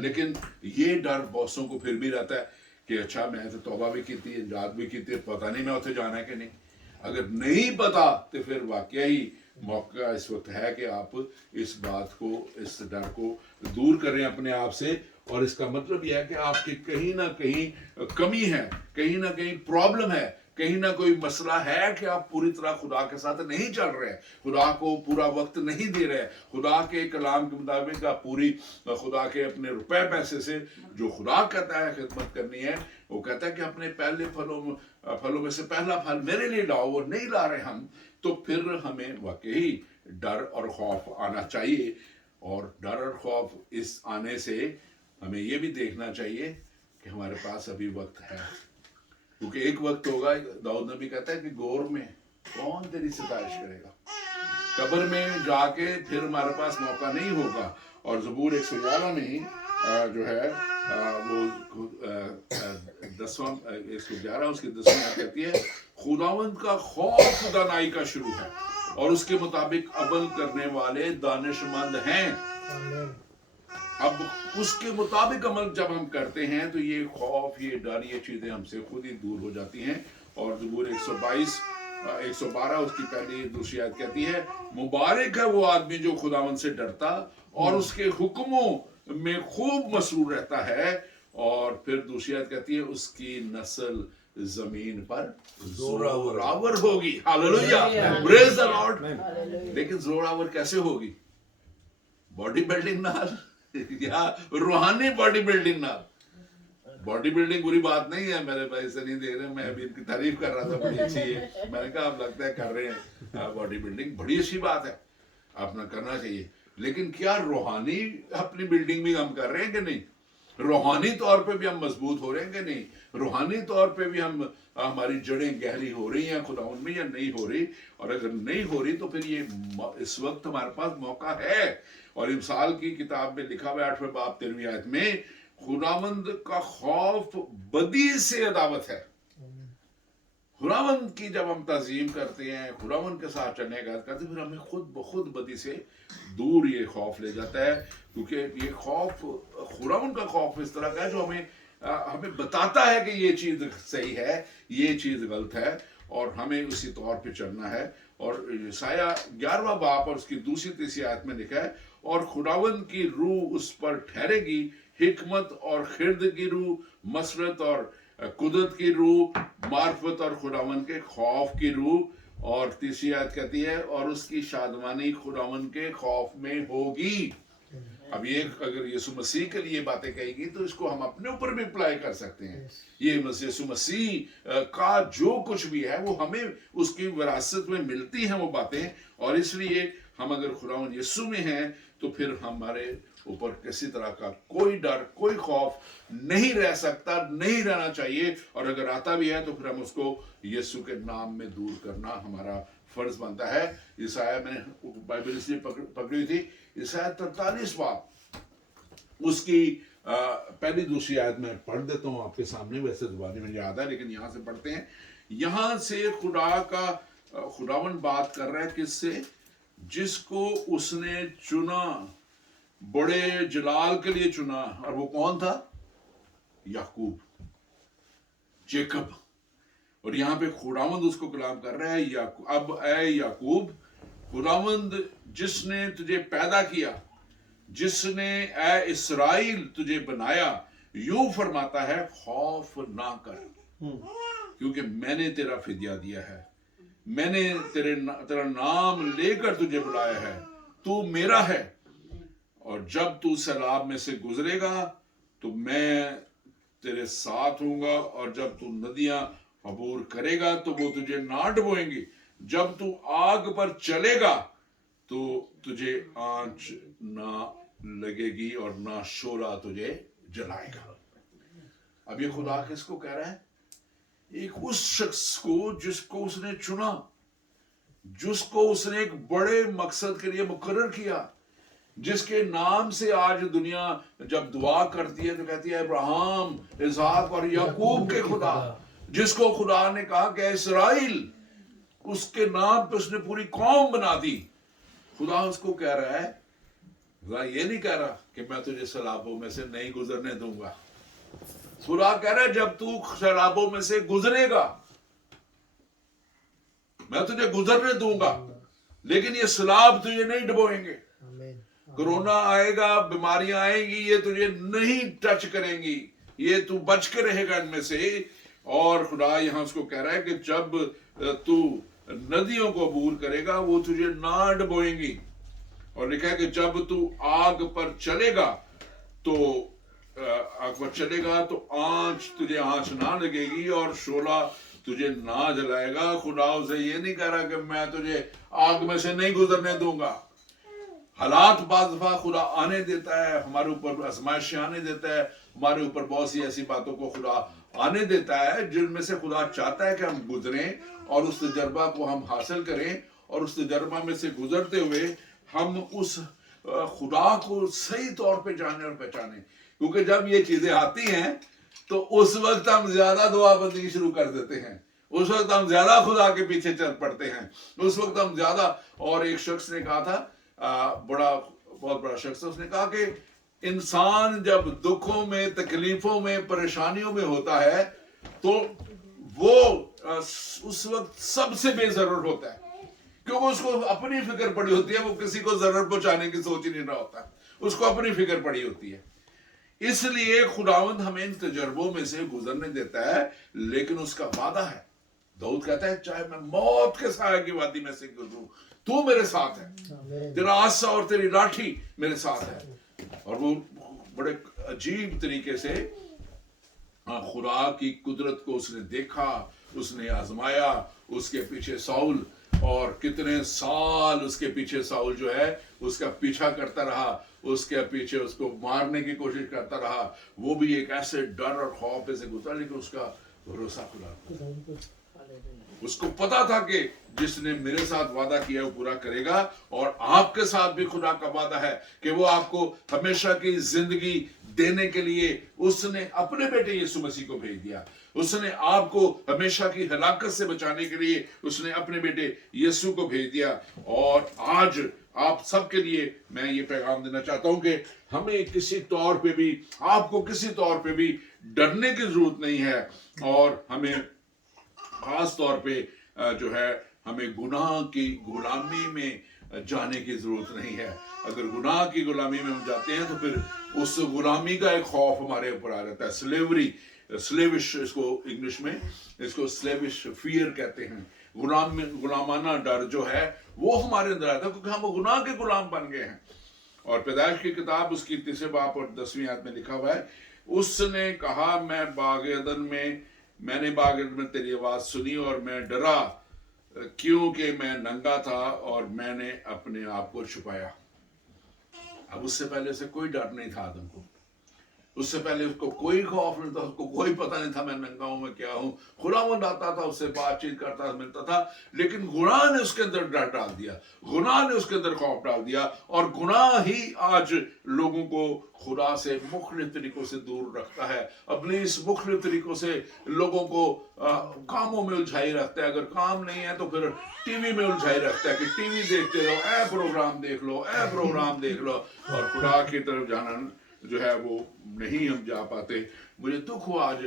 لیکن یہ ڈر بہتوں کو پھر بھی رہتا ہے کہ اچھا میں تو توبہ بھی کی تھی, انجات بھی کی تھی, پتہ نہیں میں اتنے جانا ہے کہ نہیں. اگر نہیں پتا تو پھر واقعی موقع اس وقت ہے کہ آپ اس بات کو, اس ڈر کو دور کریں اپنے آپ سے. اور اس کا مطلب یہ ہے کہ آپ کی کہیں نہ کہیں کمی ہے, کہیں نہ کہیں پرابلم ہے, کہیں نہ کوئی مسئلہ ہے کہ آپ پوری طرح خدا کے ساتھ نہیں چل رہے, خدا کو پورا وقت نہیں دے رہے, خدا کے کلام کے مطابق آپ پوری خدا کے اپنے روپے پیسے سے جو خدا کہتا ہے خدمت کرنی ہے, وہ کہتا ہے کہ اپنے پہلے پھلوں میں سے پہلا پھل میرے لیے لاؤ, وہ نہیں لا رہے ہم. تو پھر ہمیں واقعی ڈر اور خوف آنا چاہیے. اور ڈر اور خوف اس آنے سے ہمیں یہ بھی دیکھنا چاہیے کہ ہمارے پاس ابھی وقت ہے, کیونکہ ایک وقت ہوگا, داؤد نبی کہتا ہے کہ گور میں کون تیری ستائش کرے گا, قبر میں جا کے پھر ہمارے پاس موقع نہیں ہوگا. اور زبور 111 میں جو ہے وہ 111 اس کی 10ویں آیت کہتی ہے خداوند کا خوف دانائی کا شروع ہے, اور اس کے مطابق عمل کرنے والے دانش مند ہیں. اب اس کے مطابق عمل جب ہم کرتے ہیں تو یہ خوف, یہ ڈر, یہ چیزیں ہم سے خود ہی دور ہو جاتی ہیں. اور زبور 112 اس کی پہلی دوسری آیت کہتی ہے مبارک ہے وہ آدمی جو خداوند سے ڈرتا اور اس کے حکموں میں خوب مسرور رہتا ہے. اور پھر دوسری آیت کہتی ہے اس کی نسل زمین پر زوراور ہوگی. ہاللویا, پریز دی لارڈ. لیکن زوراور کیسے ہوگی؟ باڈی بلڈنگ نال یا روحانی باڈی بلڈنگ نال. باڈی بلڈنگ بری بات نہیں ہے, میرے بھائی سے نہیں دے رہے, میں ابھی ان کی تعریف کر رہا تھا, بڑی اچھی ہے. میں نے کہا آپ لگتا ہے کر رہے ہیں باڈی بلڈنگ, بڑی اچھی بات ہے, آپ نے کرنا چاہیے. لیکن کیا روحانی اپنی بلڈنگ بھی ہم کر رہے ہیں کہ نہیں؟ روحانی طور پہ بھی ہم مضبوط ہو رہے ہیں کہ نہیں؟ روحانی طور پہ بھی ہماری جڑیں گہری ہو رہی ہیں خدا ان میں یا نہیں ہو رہی؟ اور اگر نہیں ہو رہی تو پھر یہ اس وقت ہمارے پاس موقع ہے. اور امثال کی کتاب میں لکھا ہوا ہے 8ویں باب 13ویں آیت میں خداوند کا خوف بدی سے عداوت ہے. خداوند کی جب ہم تعظیم کرتے ہیں, خداوند کے ساتھ چلنے کا عہد کرتے ہیں, پھر ہمیں خود بخود بدی سے دور یہ خوف لے جاتا ہے. کیونکہ یہ خوف, خداوند کا خوف اس طرح کا ہے جو ہمیں بتاتا ہے کہ یہ چیز صحیح ہے, یہ چیز غلط ہے, اور ہمیں اسی طور پہ چلنا ہے. اور یسایہ 11واں باب اور اس کی دوسری تیسری آیت میں لکھا ہے اور خداوند کی روح اس پر ٹھہرے گی, حکمت اور خرد کی روح, مسرت اور कुदरत की रूह, मार्फत और खुदावन के खौफ की रूह। और तीसरी आयत कहती है और उसकी शादमानी खुदावन के खौफ में होगी। अब ये अगर यीशु मसीह के लिए बातें कहेगी तो इसको हम अपने ऊपर भी अप्लाई कर सकते हैं। ये यीशु मसीह का जो कुछ भी है वो हमें उसकी विरासत में मिलती हैं वो बातें, और इसलिए हम अगर खुदावन यीशु में हैं तो फिर हमारे ऊपर किसी तरह का कोई डर, कोई खौफ नहीं रह सकता, नहीं रहना चाहिए। और अगर आता भी है तो फिर हम उसको यीशु के नाम में दूर करना हमारा फर्ज बनता है। ईसाया, मैंने बाइबल इसलिए पकड़ी हुई थी, ईसाया 43 उसकी पहली दूसरी आयत में पढ़ देता हूँ आपके सामने, वैसे जुबानी में याद है लेकिन यहाँ से पढ़ते हैं। यहाँ से खुदावन बात कर रहा है किससे? जिसको उसने चुना, बड़े जलाल के लिए चुना। और वो कौन था? याकूब, जेकब। और यहाँ पे खुदावंद उसको कलाम कर रहा है, अब ऐ याकूब, खुदावंद जिसने तुझे पैदा किया, जिसने ऐ इस्राएल तुझे बनाया, यूं फरमाता है खौफ ना कर, क्योंकि मैंने तेरा फिदिया दिया है, मैंने तेरा नाम लेकर तुझे बुलाया है, तू मेरा है। और जब तू सैलाब में से गुजरेगा तो मैं तेरे साथ हूंगा, और जब तू नदियां अबूर करेगा तो वो तुझे ना डुबोएंगी, जब तू आग पर चलेगा तो तुझे आंच ना लगेगी और ना शोला तुझे जलाएगा। अब ये खुदा किसको कह रहा है? एक उस शख्स को जिसको उसने चुना, जिसको उसने एक बड़े मकसद के लिए मुकर्रर किया, जिसके नाम से आज दुनिया जब दुआ करती है तो कहती है अब्राहम, इसहाक और याकूब के खुदा, जिसको खुदा ने कहा कि इस्राएल, उसके नाम पे उसने पूरी कौम बना दी। खुदा उसको कह रहा है, खुदा ये नहीं कह रहा कि मैं तुझे सैलाबों में से नहीं गुजरने दूंगा। खुदा कह रहा है जब तू सैलाबों में से गुजरेगा मैं तुझे गुजरने दूंगा, लेकिन ये सैलाब तुझे नहीं डुबोएंगे। कोरोना आएगा, बीमारियां आएंगी, ये तुझे नहीं टच करेंगी, ये तू बच के रहेगा इनमें से। और खुदा यहां उसको कह रहा है कि जब तू नदियों को अबूर करेगा वो तुझे ना डुबोएंगी। और लिखा है कि जब तू आग पर चलेगा तो तुझे आंच ना लगेगी और शोला तुझे ना जलाएगा। खुदा उसे ये नहीं कह रहा कि मैं तुझे आग में से नहीं गुजरने दूंगा। हालात बाज़ दफा खुदा आने देता है, हमारे ऊपर आजमाइश आने देता है, हमारे ऊपर बहुत सी ऐसी बातों को खुदा आने देता है जिनमें से खुदा चाहता है कि हम गुजरें और उस तजर्बा को हम हासिल करें, और उस तजर्बा में से गुजरते हुए हम उस खुदा को सही तौर पे जाने और पहचाने। क्योंकि जब ये चीजें आती हैं तो उस वक्त हम ज्यादा दुआ बंदगी शुरू कर देते हैं, उस वक्त हम ज्यादा खुदा के पीछे चल पड़ते हैं, उस वक्त हम ज्यादा। और एक शख्स ने कहा था, बहुत बड़ा शख्स, उसने कहा कि इंसान जब दुखों में, तकलीफों में, परेशानियों में होता है तो वो उस वक्त सबसे बेजरूर होता है, क्योंकि उसको अपनी फिक्र पड़ी होती है, वो किसी को जरूरत पहुंचाने की सोच ही नहीं रहा होता, उसको अपनी फिक्र पड़ी होती है। इसलिए खुदावंद हमें इन तजर्बों में से गुजरने देता है, लेकिन उसका वादा है। दाऊद कहता है चाहे मैं मौत के साए की वादी में से गुजरूं, तू मेरे साथ है, तेरा आसा और तेरी लाठी मेरे साथ है। और वो बड़े अजीब तरीके से खुदा की कुदरत को उसने देखा, उसने आजमाया। उसके पीछे साउल, और कितने साल उसके पीछे साउल जो है उसका पीछा करता रहा, उसके पीछे उसको मारने की कोशिश करता रहा। वो भी एक ऐसे डर और खौफ से गुजरा, लेकिन उसका भरोसा खुदा, उसको पता था कि जिसने मेरे साथ वादा किया वो पूरा करेगा। और आपके साथ भी खुदा का वादा है कि वो आपको हमेशा की जिंदगी देने के लिए उसने अपने बेटे यीशु मसीह को भेज दिया। उसने आपको हमेशा की हलाकत से बचाने के लिए उसने अपने बेटे यीशु को भेज दिया। और आज आप सबके लिए मैं ये पैगाम देना चाहता हूं कि हमें किसी तौर पे भी, आपको किसी तौर पे भी डरने की जरूरत नहीं है, और हमें खास तौर पे जो है हमें गुनाह की गुलामी में जाने की जरूरत नहीं है। अगर गुनाह की गुलामी में हम जाते हैं तो फिर उस गुलामी का एक खौफ हमारे ऊपर आ जाता है। स्लेवरी स्लेविश, इसको इंग्लिश में इसको स्लेविश फियर कहते हैं, गुलामाना डर जो है वो हमारे अंदर आता है, क्योंकि हम गुनाह के गुलाम बन गए हैं। और पैदाइश की किताब उसकी 3 बाब और 10वीं आयत में लिखा हुआ है, उसने कहा मैंने बाग एदन में तेरी आवाज सुनी और मैं डरा, क्योंकि मैं नंगा था और मैंने अपने आप को छुपाया। अब उससे पहले से कोई डर नहीं था आदम को, उससे पहले उसको कोई खौफ नहीं था, उसको कोई पता नहीं था मैं नंगा हूं, मैं क्या हूं। खुदावंद आता था, उससे बातचीत करता मिलता था, लेकिन गुनाह ने उसके अंदर डर डाल दिया, गुनाह ने उसके अंदर खौफ डाल दिया। और गुनाह ही आज लोगों को खुदा से मुख्तलिफ तरीकों से दूर रखता है, अपनी इस मुख्तलिफ तरीकों से लोगों को कामों में उलझाई रखता है। अगर काम नहीं है तो फिर टीवी में उलझाई रखता है कि टीवी देखते रहो, ए प्रोग्राम देख लो, ए प्रोग्राम देख लो, और खुदा की तरफ जाना जो है वो नहीं हम जा पाते। मुझे दुख हुआ आज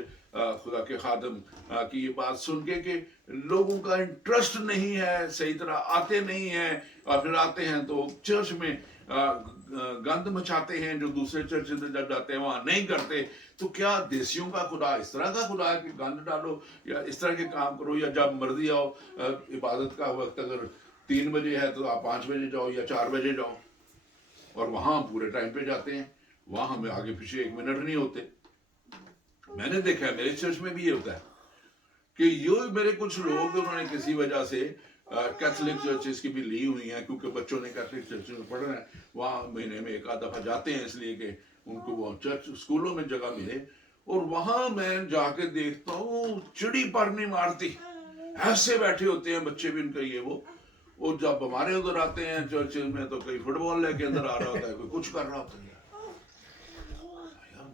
खुदा के खादम की ये बात सुन के कि लोगों का इंटरेस्ट नहीं है, सही तरह आते नहीं हैं, और फिर आते हैं तो चर्च में गंद मचाते हैं, जो दूसरे चर्च में जब जाते हैं वहां नहीं करते। तो क्या देसियों का खुदा इस तरह का खुदा है कि गंद डालो या इस तरह के काम करो, या जब मर्जी आओ, इबादत का वक्त अगर 3 बजे है तो आप 5 बजे जाओ या 4 बजे जाओ, और वहां पूरे टाइम पे जाते हैं, वहां हमें आगे पीछे 1 मिनट नहीं होते। मैंने देखा है मेरे चर्च में भी ये होता है कि ये मेरे कुछ लोग उन्होंने किसी वजह से कैथोलिक चर्चेस की भी ली हुई हैं, क्योंकि बच्चों ने कैथोलिक चर्च में पढ़ना है, वहाँ महीने में 1 आध दफा जाते हैं, इसलिए कि उनको वो चर्च स्कूलों में जगह मिले। और वहां मैं जाके देखता हूँ चिड़ी पर नहीं मारती, ऐसे बैठे होते हैं बच्चे भी उनका ये वो। और जब हमारे उधर आते हैं चर्च में तो कोई फुटबॉल लेके अंदर आ रहा होता है, कोई कुछ कर रहा होता है।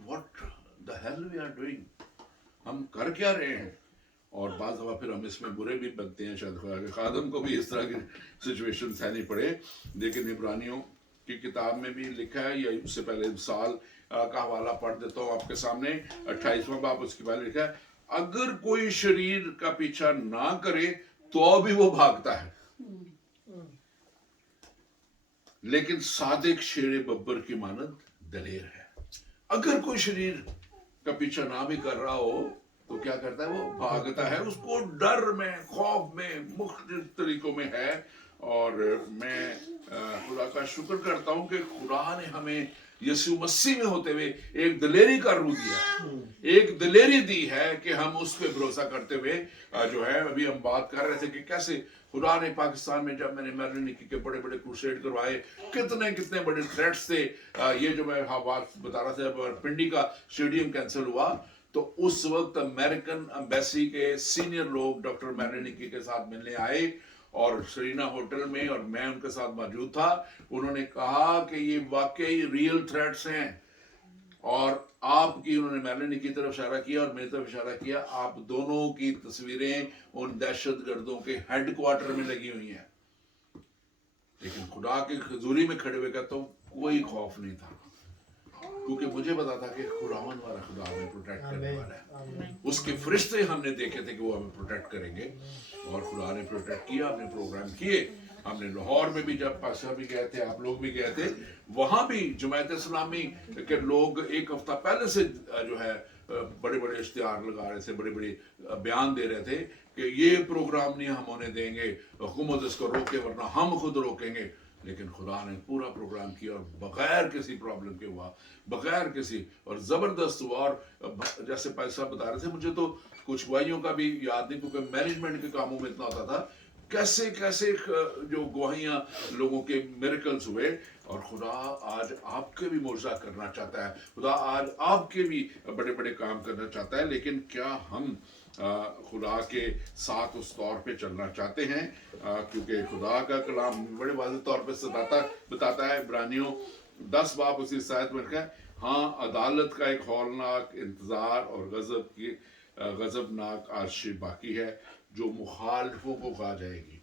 What the hell we are doing? हम कर क्या रहे हैं? और बाज़ दफा फिर हम इसमें बुरे भी बनते हैं, शायद खुदा के खादम को भी इस तरह की सिचुएशन सहनी पड़े। लेकिन इब्रानियों की किताब में भी लिखा है, या उससे पहले साल का हवाला पढ़ देता हूँ आपके सामने, 28वां बाब, उसके पहले लिखा है, अगर कोई शरीर का पीछा ना करे तो भी वो भागता है, लेकिन सादिक शेरे बब्बर की मानद दलेर है। अगर कोई शरीर का पीछा ना भी कर रहा हो तो क्या करता है, वो भागता है, उसको डर में, खौफ में, मुख्तलिफ तरीकों में है। और मैं खुदा का शुक्र करता हूं कि खुदा ने हमें यीशु मसीह में होते हुए एक दिलेरी का रूह दिया है, एक दिलेरी दी है कि हम उस पर भरोसा करते हुए जो है, अभी हम बात कर रहे थे कि कैसे खुदा ने पाकिस्तान में, जब मैंने मैरिन निकी के बड़े बड़े क्रूसेड करवाए, कितने बड़े थ्रेट्स थे। ये जो मैं बात बता रहा था, पिंडी का स्टेडियम कैंसिल हुआ, तो उस वक्त अमेरिकन एम्बेसी के सीनियर लोग डॉक्टर मैरिन निकी के साथ मिलने आए, और सरीना होटल में, और मैं उनके साथ मौजूद था। उन्होंने कहा कि ये वाकई रियल थ्रेट्स हैं, और आपकी, उन्होंने मैरिन की तरफ इशारा किया और मेरी तरफ इशारा किया, आप दोनों की तस्वीरें उन दहशतगर्दों के हेडक्वार्टर में लगी हुई हैं। लेकिन खुदा की हजूरी में खड़े हुए कहता हूँ, कोई खौफ नहीं था, क्योंकि मुझे पता था कि खुदावंद वाला खुदा हमें प्रोटेक्ट करने वाला है। उसके फरिश्ते हमने देखे थे कि वो हमें प्रोटेक्ट करेंगे, और खुदा ने प्रोटेक्ट किया। हमने प्रोग्राम किए, हमने लाहौर में भी, जब पासा भी गए थे, आप लोग भी गए थे, वहां भी जमायत इस्लामी के लोग 1 हफ्ता पहले से जो है बड़े बड़े इश्तिहार लगा रहे थे, बड़े बड़े बयान दे रहे थे कि ये प्रोग्राम नहीं हम होने देंगे, हुकूमत इसको रोके वरना हम खुद रोकेंगे। लेकिन खुदा ने पूरा प्रोग्राम किया, और बगैर किसी प्रॉब्लम के हुआ, बगैर किसी, और ज़बरदस्त हुआ। और जैसे पैसा बता रहे थे, मुझे तो कुछ गवाहियों का भी याद नहीं, क्योंकि मैनेजमेंट के कामों में इतना होता था, कैसे कैसे जो गवाहियाँ लोगों के मिरेकल्स हुए। और खुदा आज आपके भी मौजज़ा करना चाहता है, खुदा आज आपके भी बड़े बड़े काम करना चाहता है। लेकिन क्या हम खुदा के साथ उस तौर पे चलना चाहते हैं? क्योंकि खुदा का कलाम बड़े वाज़ेह तौर पे बताता है, इब्रानियों 10 बाब उसी आयत में लिखा है, हाँ, अदालत का एक हौलनाक इंतज़ार और गज़बनाक आर्शी बाकी है, जो मुखालफों को खा जाएगी।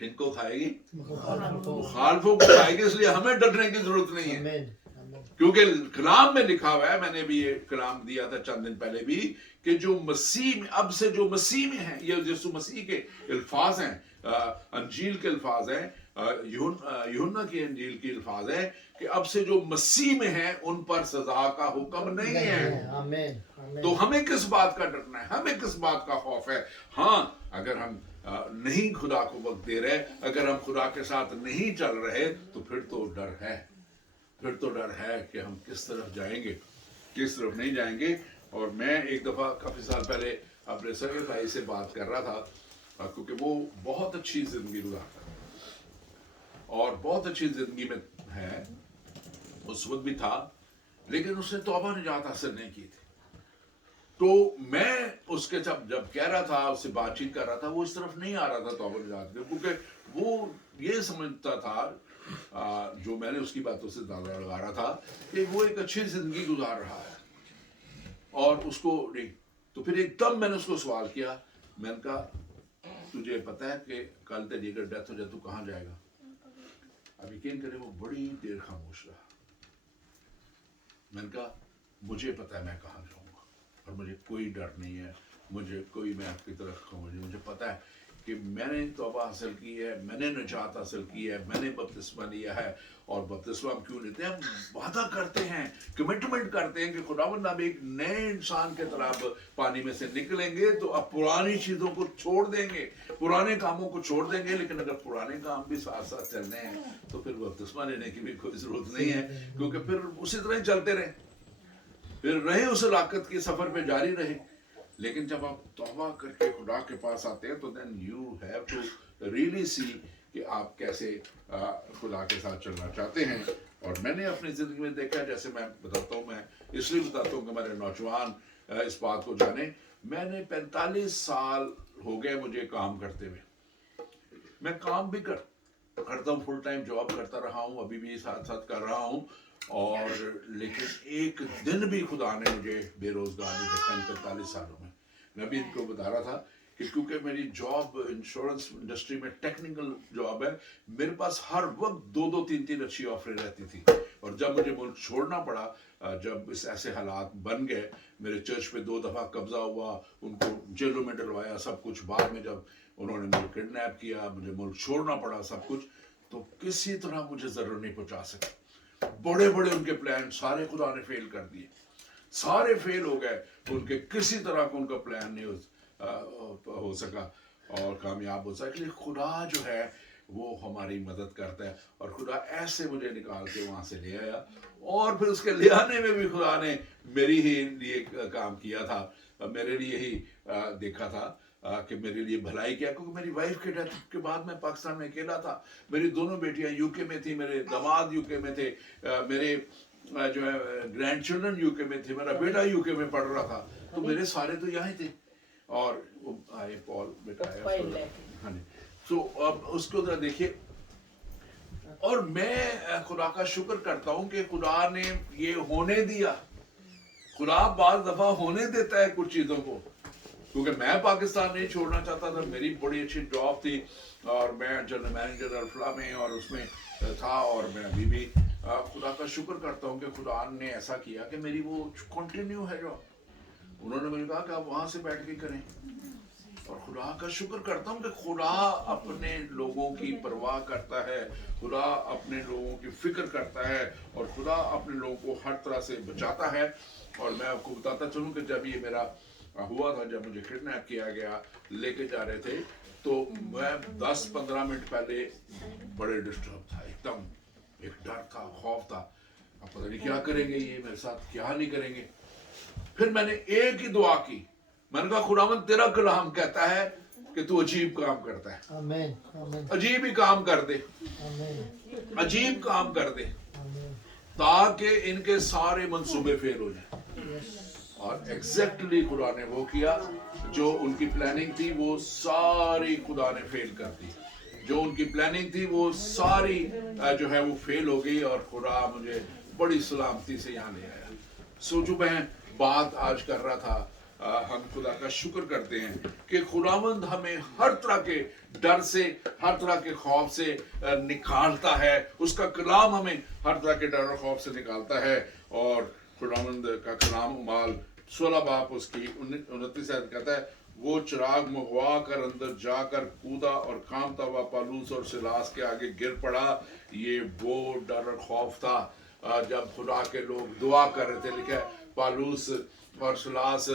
किनको खाएगी? मुखालफों को खाएगी। इसलिए हमें डरने की जरूरत नहीं है, क्योंकि कलाम में लिखा हुआ है, मैंने भी ये कलाम दिया था चंद दिन पहले भी, कि जो मसीह में, अब से जो मसीह में है, ये यीशु मसीह के अल्फाज हैं, अंजील के अल्फाज हैं, यूहन्ना की इंजील की अल्फाज है कि अब से जो मसीह में है उन पर सजा का हुक्म नहीं है। आमीन आमीन तो हमें किस बात का डरना है, हमें किस बात का खौफ है? हाँ, अगर हम नहीं खुदा को वक्त दे रहे, अगर हम खुदा के साथ नहीं चल रहे, तो फिर तो डर है, फिर तो डर है कि हम किस तरफ जाएंगे, किस तरफ नहीं जाएंगे। और मैं एक दफ़ा काफ़ी साल पहले अपने सगे भाई से बात कर रहा था, क्योंकि वो बहुत अच्छी ज़िंदगी गुजारता है और बहुत अच्छी ज़िंदगी में है, उस वक्त भी था, लेकिन उसने तौबा निजात हासिल नहीं की थी। तो मैं उसके जब कह रहा था, उससे बातचीत कर रहा था, वो इस तरफ नहीं आ रहा था तौबा निजात के, क्योंकि वो ये समझता था, जो मैंने उसकी बातों से अंदाजा लगा रहा था कि वो एक अच्छी ज़िंदगी गुजार रहा है और उसको नहीं। तो फिर एकदम मैंने उसको सवाल किया, मैंने कहा तुझे पता है कि कल तेरी अगर डेथ हो जाए तो कहाँ जाएगा? अब यकीन करे वो बड़ी देर खामोश रहा। मैंने कहा मुझे पता है मैं कहाँ जाऊँगा और मुझे कोई डर नहीं है, मुझे कोई, मैं आपकी तरफ खामोश, मुझे पता है कि मैंने तौबा हासिल की है, मैंने निजात हासिल की है, मैंने बपतिस्मा लिया है। और बपतिस्मा हम क्यों लेते हैं? हम वादा करते हैं, कमिटमेंट करते हैं कि खुदावंद हम एक नए इंसान के तरह अब पानी में से निकलेंगे, तो अब पुरानी चीज़ों को छोड़ देंगे, पुराने कामों को छोड़ देंगे। लेकिन अगर पुराने काम भी साथ साथ चलने हैं तो फिर बपतिस्मा लेने की भी कोई ज़रूरत नहीं है, क्योंकि फिर उसी तरह चलते रहे, फिर रहे उस हलाकत के सफ़र पे जारी रहे। लेकिन जब आप तौबा करके खुदा के पास आते हैं तो then you have to really see कि आप कैसे खुदा के साथ चलना चाहते हैं। और मैंने अपनी ज़िंदगी में देखा, जैसे मैं बताता हूँ, मैं इसलिए बताता हूँ कि मेरे नौजवान इस बात को जाने, मैंने 45 साल हो गए मुझे काम करते हुए। मैं काम भी करता हूँ, फुल टाइम जॉब करता रहा हूँ, अभी भी साथ साथ कर रहा हूँ, और लेकिन एक दिन भी खुदा ने मुझे बेरोजगार नहीं देखा इन 45 सालों में। मैं भी इनको बता रहा था कि क्योंकि मेरी जॉब इंश्योरेंस इंडस्ट्री में टेक्निकल जॉब है, मेरे पास हर वक्त 2-2, 3-3 अच्छी ऑफरें रहती थी। और जब मुझे मुल्क छोड़ना पड़ा, जब इस ऐसे हालात बन गए, मेरे चर्च पे 2 दफ़ा कब्जा हुआ, उनको जेलों में डलवाया, सब कुछ, बाद में जब उन्होंने मुझे किडनैप किया, मुझे मुल्क छोड़ना पड़ा सब कुछ, तो किसी तरह मुझे ज़रूर नहीं पहुँचा सके। बड़े बड़े उनके प्लान सारे खुदा ने फेल कर दिए, सारे फेल हो गए, उनके किसी तरह का उनका प्लान नहीं हो सका और कामयाब हो सका। इसलिए खुदा जो है वो हमारी मदद करता है, और खुदा ऐसे मुझे निकाल के वहाँ से ले आया, और फिर उसके ले आने में भी खुदा ने मेरी ही लिए काम किया था, मेरे लिए ही देखा था कि मेरे लिए भलाई क्या, क्योंकि मेरी वाइफ के डेथ के बाद मैं पाकिस्तान में अकेला था। मेरी दोनों बेटियां यूके में थी, मेरे दामाद यूके में थे, मेरे जो है ग्रैंड चिल्ड्रन यूके में थे, मेरा बेटा यूके में पढ़ रहा था, तो मेरे सारे तो यहाँ थे। और आए पॉल बेटा आया, हाँ जी। तो अब उसको जरा देखिए, और मैं खुदा का शुक्र करता हूँ कि खुदा ने ये होने दिया। खुदा बाज़ दफ़ा होने देता है कुछ चीज़ों को, क्योंकि मैं पाकिस्तान नहीं छोड़ना चाहता था, मेरी बड़ी अच्छी जॉब थी और मैं जनरल मैनेजर अल्फला में और उसमें था, और मैं अभी भी खुदा का शुक्र करता हूँ कि खुदा ने ऐसा किया कि मेरी वो कंटिन्यू है जॉब। उन्होंने मुझे कहा कि आप वहाँ से बैठ के करें, और खुदा का शुक्र करता हूँ कि खुदा अपने लोगों की परवाह करता है, खुदा अपने लोगों की फिक्र करता है, और खुदा अपने लोगों को हर तरह से बचाता है। और मैं आपको बताता चलूँ कि जब ये मेरा हुआ था, जब मुझे किडनैप किया गया, लेके जा रहे थे, तो मैं 10-15 मिनट पहले बड़े डिस्टर्ब था, एकदम एक डर था, खौफ था, अब पता नहीं क्या करेंगे ये मेरे साथ, क्या नहीं करेंगे। फिर मैंने एक ही दुआ की, मैंने कहा खुदावंद तेरा कलाम कहता है कि तू अजीब काम करता है, आमीन आमीन अजीब ही काम कर दे, आमीन अजीब काम कर दे, आमीन। ताकि इनके सारे मंसूबे फेल हो जाए। और एग्जैक्टली खुदा ने वो किया, जो उनकी प्लानिंग थी वो सारी खुदा ने फेल कर दी, जो उनकी प्लानिंग थी वो सारी जो है वो फेल हो गई, और खुदा मुझे बड़ी सलामती से यहाँ ले आया। सो जो मैं बात आज कर रहा था, हम खुदा का शुक्र करते हैं कि खुदावंद हमें हर तरह के डर से, हर तरह के खौफ से निकालता है, उसका कलाम हमें हर तरह के डर और खौफ से निकालता है। और खुदावंद का कलाम माल 16 बाप उसकी 29 कहता है, वो चिराग मंगवा कर अंदर जाकर कूदा और कांपता हुआ पौलुस और सिलास के आगे गिर पड़ा। ये वो डर और खौफ था जब खुदा के लोग दुआ कर रहे थे। लिखा है पौलुस और सिलास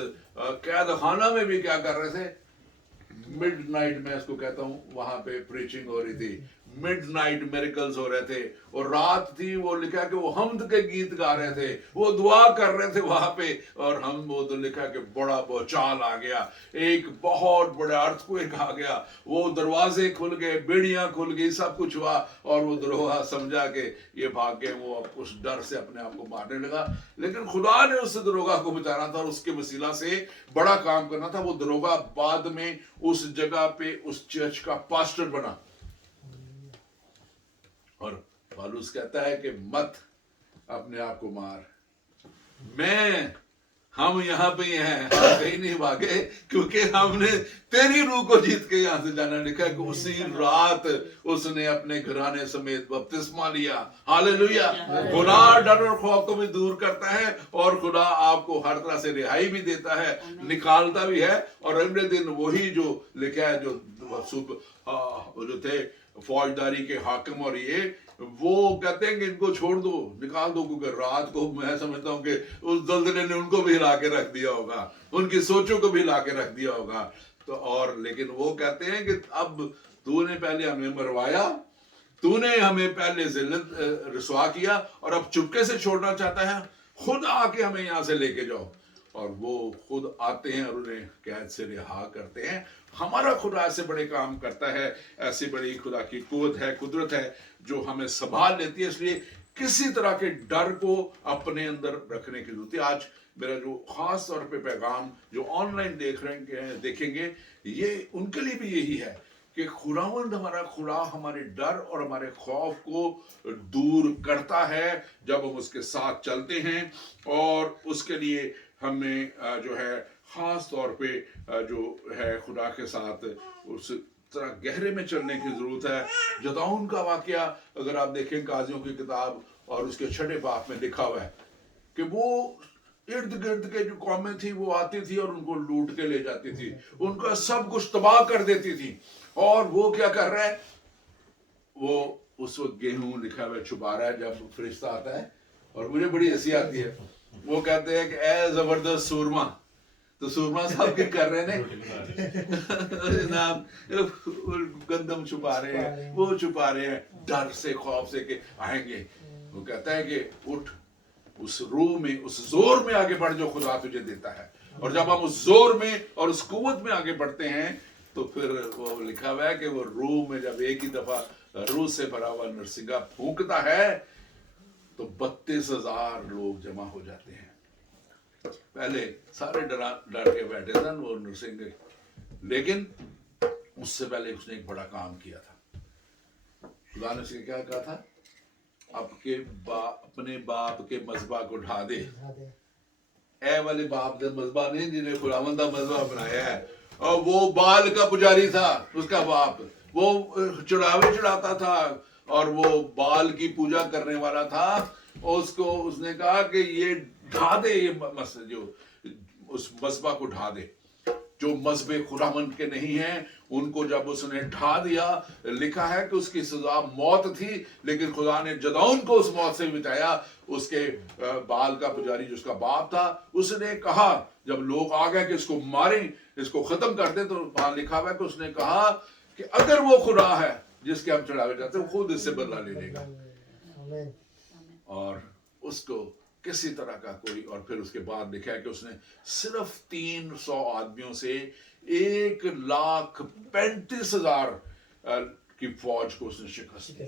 कैद खाना में भी क्या कर रहे थे? मिड नाइट में इसको कहता हूँ, वहां पे प्रीचिंग हो रही थी, मिड नाइट मिरेकल्स हो रहे थे, और रात थी। वो लिखा कि वो हमद के गीत गा रहे थे, वो दुआ कर रहे थे वहां पे, और हम वो तो लिखा कि बड़ा भूचाल आ गया, एक बहुत बड़ा अर्थक्वेक आ गया, वो दरवाजे खुल गए, बेड़ियां खुल गई, सब कुछ हुआ, और वो दरोगा समझा कि ये भाग गए। वो उस डर से अपने आप को मारने लगा, लेकिन खुदा ने उस दरोगा को बचाना था और उसके वसीला से बड़ा काम करना था। वो दरोगा बाद में उस जगह पे उस चर्च का पास्टर बना। और पौलुस कहता है कि मत अपने आप को मार, हम यहाँ पे ही हैं, हम कहीं नहीं भागे, क्योंकि हमने तेरी रूह को जीत के यहाँ से जाना। लिखा है कि उसी रात उसने अपने घराने समेत बपतिस्मा लिया। हालेलुया। गुनाह, डर और खौफ को भी दूर करता है, और खुदा आपको हर तरह से रिहाई भी देता है, निकालता भी है। और अगले दिन वही जो लिखा है, वो जो थे फौजदारी के हाकिम, और ये वो कहते हैं कि इनको छोड़ दो, निकाल दो, क्योंकि रात को मैं समझता हूँ कि उस दलदले ने उनको भी हिला के रख दिया होगा, उनकी सोचों को भी हिला के रख दिया होगा। तो और लेकिन वो कहते हैं कि अब तूने पहले हमें मरवाया, तूने हमें पहले जिल्लत रसवा किया, और अब चुपके से छोड़ना चाहता है, खुद आके हमें यहाँ से लेके जाओ। और वो खुद आते हैं और उन्हें कैद से रिहा करते हैं। हमारा खुदा ऐसे बड़े काम करता है, ऐसी बड़ी खुदा की कुव्वत है, कुदरत है, जो हमें संभाल लेती है। इसलिए किसी तरह के डर को अपने अंदर रखने की जरूरत है। आज मेरा जो खास तौर पे पैगाम जो ऑनलाइन देखेंगे, ये उनके लिए भी यही है कि खुदावंद हमारा खुदा हमारे डर और हमारे खौफ को दूर करता है जब हम उसके साथ चलते हैं। और उसके लिए हमें जो है खास तौर पे जो है खुदा के साथ उस तरह गहरे में चलने की जरूरत है। जदाऊन का वाकया अगर आप देखें काजियों की किताब और उसके 6 बाब में लिखा हुआ है कि वो इर्द गिर्द के जो कौमें थी वो आती थी और उनको लूट के ले जाती थी, उनका सब कुछ तबाह कर देती थी। और वो क्या कर रहा है, वो उस वक्त गेहूं लिखा हुआ छुपा रहा है। जब फरिश्ता आता है, और मुझे बड़ी हंसी आती है, वो कहते हैं कि ए जबरदस्त सूरमा, तो सूरमा साहब क्या कर रहे हैं नाम गंदम छुपा रहे हैं, वो छुपा रहे हैं डर से, खौफ से कि आएंगे। वो कहता है कि उठ, उस रूह में, उस जोर में आगे बढ़ जो खुदा तुझे देता है। और जब हम उस जोर में और उस कुव्वत में आगे बढ़ते हैं, तो फिर वो लिखा हुआ है कि वो रूह में जब एक ही दफा रूह से भरा हुआ नरसिंगा फूंकता है, तो 32,000 लोग जमा हो जाते हैं। पहले सारे डर के बैठे थे वो नरसिंगे, लेकिन उससे पहले उसने एक बड़ा काम किया था। खुदा ने उसे क्या कहा था, अपने बाप के मजबा को ढा दे। ए वाले बाप का मजबा नहीं जिन्हें खुदावंद का मजबा बनाया है। और वो बाल का पुजारी था, उसका बाप, वो चढ़ावे चढ़ाता था और वो बाल की पूजा करने वाला था। उसको उसने कहा कि ये ढा दे, ये जो उस मजबा को ढा दे। जो मजबे खुदावंद के नहीं हैं उनको जब उसने ढा दिया, लिखा है कि उसकी सजा मौत थी, लेकिन खुदा ने जदाऊन को उस मौत से बचाया। उसके बाल का पुजारी जो उसका बाप था, उसने कहा जब लोग आ गए कि इसको मारें, इसको खत्म कर दे, तो वहां लिखा हुआ है कि उसने कहा कि अगर वो खुदा है जिसके हम चढ़ावे जाते हैं, खुद इससे बदला ले लेगा। और उसको किसी तरह का कोई, और फिर उसके बाद लिखा है कि उसने सिर्फ 300 आदमियों से 1,35,000 की फौज को उसने शिकस्त दी।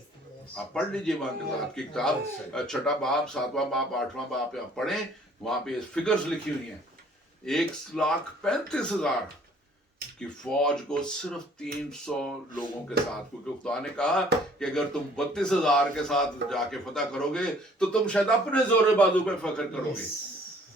आप पढ़ लीजिए वहां के साथ की किताब, 6 बाब, 7वां बाब, 8वां बाब आप पढ़ें, वहां पे फिगर्स लिखी हुई हैं। 1,35,000 की फौज को सिर्फ 300 लोगों के साथ, क्योंकि खुदा ने कहा कि अगर तुम 32,000 के साथ जाके फतह करोगे तो तुम शायद अपने जोरे बाजू पे फख्र करोगे,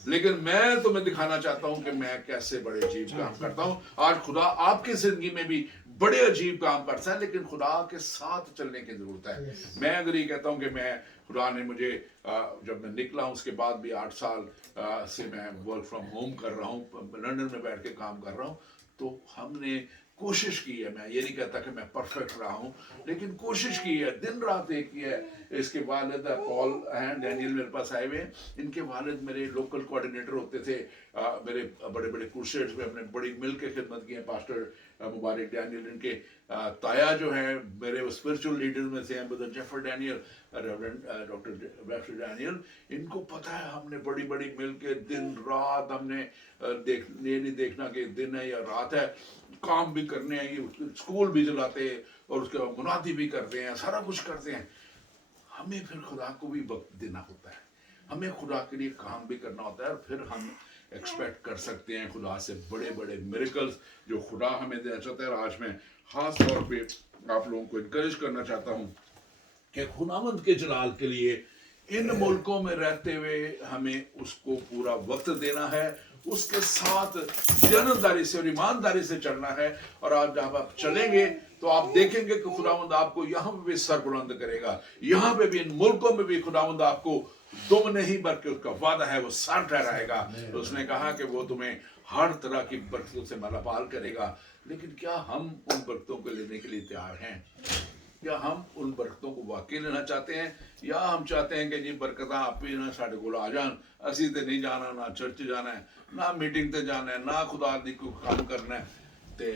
लेकिन मैं तुम्हें दिखाना चाहता हूं कि मैं कैसे बड़े अजीब काम करता हूं। आज खुदा आपकी जिंदगी में भी बड़े अजीब काम करता है, लेकिन खुदा के साथ चलने की जरूरत है। मैं अगर ये कहता हूं कि मैं, खुदा ने मुझे जब मैं निकला हूं उसके बाद भी 8 साल से मैं वर्क फ्रॉम होम कर रहा हूं, लंदन में बैठ के काम कर रहा हूं, तो हमने कोशिश की है, मैं ये नहीं कहता कि मैं परफेक्ट रहा हूँ, लेकिन कोशिश की है, दिन रात एक की है। इसके वालिद पॉल हैं, डैनियल मेरे पास आए हुए हैं, इनके वालिद मेरे लोकल कोऑर्डिनेटर होते थे, मेरे बड़े बड़े क्रूसेड्स में हमने बड़ी मिल के खिदमत की है। पास्टर मुबारक डैनियल, इनके ताया जो हैं मेरे स्पिरिचुअल लीडर में से हैं, brother Jeffer Daniel, reverend doctor वेफर डैनियल। इनको पता है हमने बड़ी बड़ी मिल के दिन रात हमने ये नहीं देखना कि दिन है या रात है, काम भी करने हैं, ये स्कूल भी चलाते हैं और उसके बाद मुनादी भी करते हैं, सारा कुछ करते हैं। हमें फिर खुदा को भी वक्त देना होता है, हमें खुदा के लिए काम भी करना होता है, और फिर हम एक्सपेक्ट कर सकते हैं खुदा से बड़े बड़े मिरेकल्स जो खुदा हमें देना चाहता है। और आज मैं खास तौर पे आप लोगों को इनकरेज करना चाहता हूँ कि खुदावंद के जलाल के लिए इन मुल्कों में रहते हुए हमें उसको पूरा वक्त देना है, उसके साथ जनदारी से और ईमानदारी से चलना है। और आज जब आप चलेंगे तो आप देखेंगे कि खुदावंद आपको यहाँ पे भी सर बुलंद करेगा, यहाँ पे भी, इन मुल्कों में भी खुदावंद आपको दुम नहीं बल्कि उसका वादा है वो सर ठहराएगा। तो उसने कहा कि वो तुम्हें हर तरह की बरकतों से मालामाल करेगा। लेकिन क्या हम उन बरकतों को लेने के लिए तैयार हैं? क्या हम उन बरकतों को वाकई लेना चाहते हैं, या हम चाहते हैं कि जी बरकतां आप ही ना साढ़े कोल आ जान, असी ते नहीं जाना, ना चर्च जाना है, ना मीटिंग ते जाना है, ना खुदा दी कोई काम करना है। ते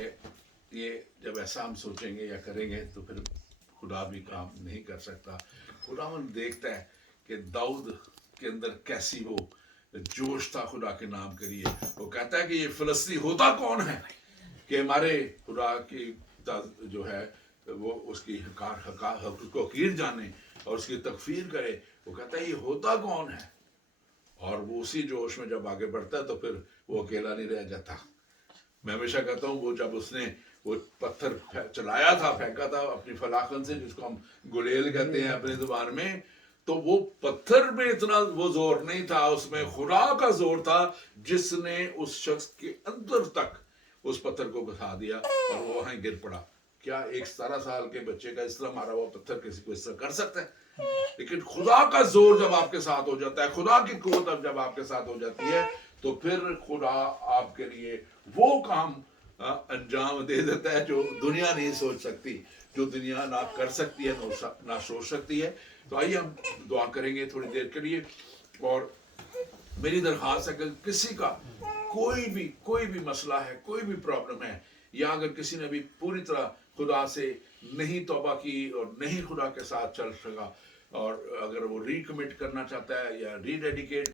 ये जब ऐसा हम सोचेंगे या करेंगे तो फिर खुदा भी काम नहीं कर सकता। खुदावन देखता है कि दाऊद के अंदर कैसी वो जोश था खुदा के नाम के लिए। वो कहता है कि ये फिलिस्ती होता कौन है कि हमारे खुदा की जो है वो उसकी को कीर जाने और उसकी तकफीर करे। वो कहता है ये होता कौन है, और वो उसी जोश में जब आगे बढ़ता है तो फिर वो अकेला नहीं रह जाता। मैं हमेशा कहता हूँ वो जब उसने वो पत्थर चलाया था, फेंका था अपनी फलाखन से, जिसको हम गुलेल कहते हैं अपनी जुबान में, तो वो पत्थर में इतना वो जोर नहीं था, उसमें खुदा का जोर था जिसने उस शख्स के अंदर तक उस पत्थर को घसा दिया और वो वहां गिर पड़ा। क्या एक 17 साल के बच्चे का इस तरह मारा हुआ पत्थर किसी को इस तरह कर सकता है? लेकिन खुदा का जोर जब आपके साथ हो जाता है, खुदा की कुव्वत जब आपके साथ हो जाती है, तो फिर खुदा आपके लिए वो काम अंजाम दे देता है जो दुनिया नहीं सोच सकती, जो दुनिया ना कर सकती है, ना सोच सकती है। तो आइए हम दुआ करेंगे थोड़ी देर के लिए। और मेरी दरख्वास्त है कि किसी का कोई भी मसला है, कोई भी प्रॉब्लम है, या अगर किसी ने भी पूरी तरह खुदा से नहीं तौबा की और नहीं खुदा के साथ चल सका, और अगर वो रिकमिट करना चाहता है या रीडेडिकेट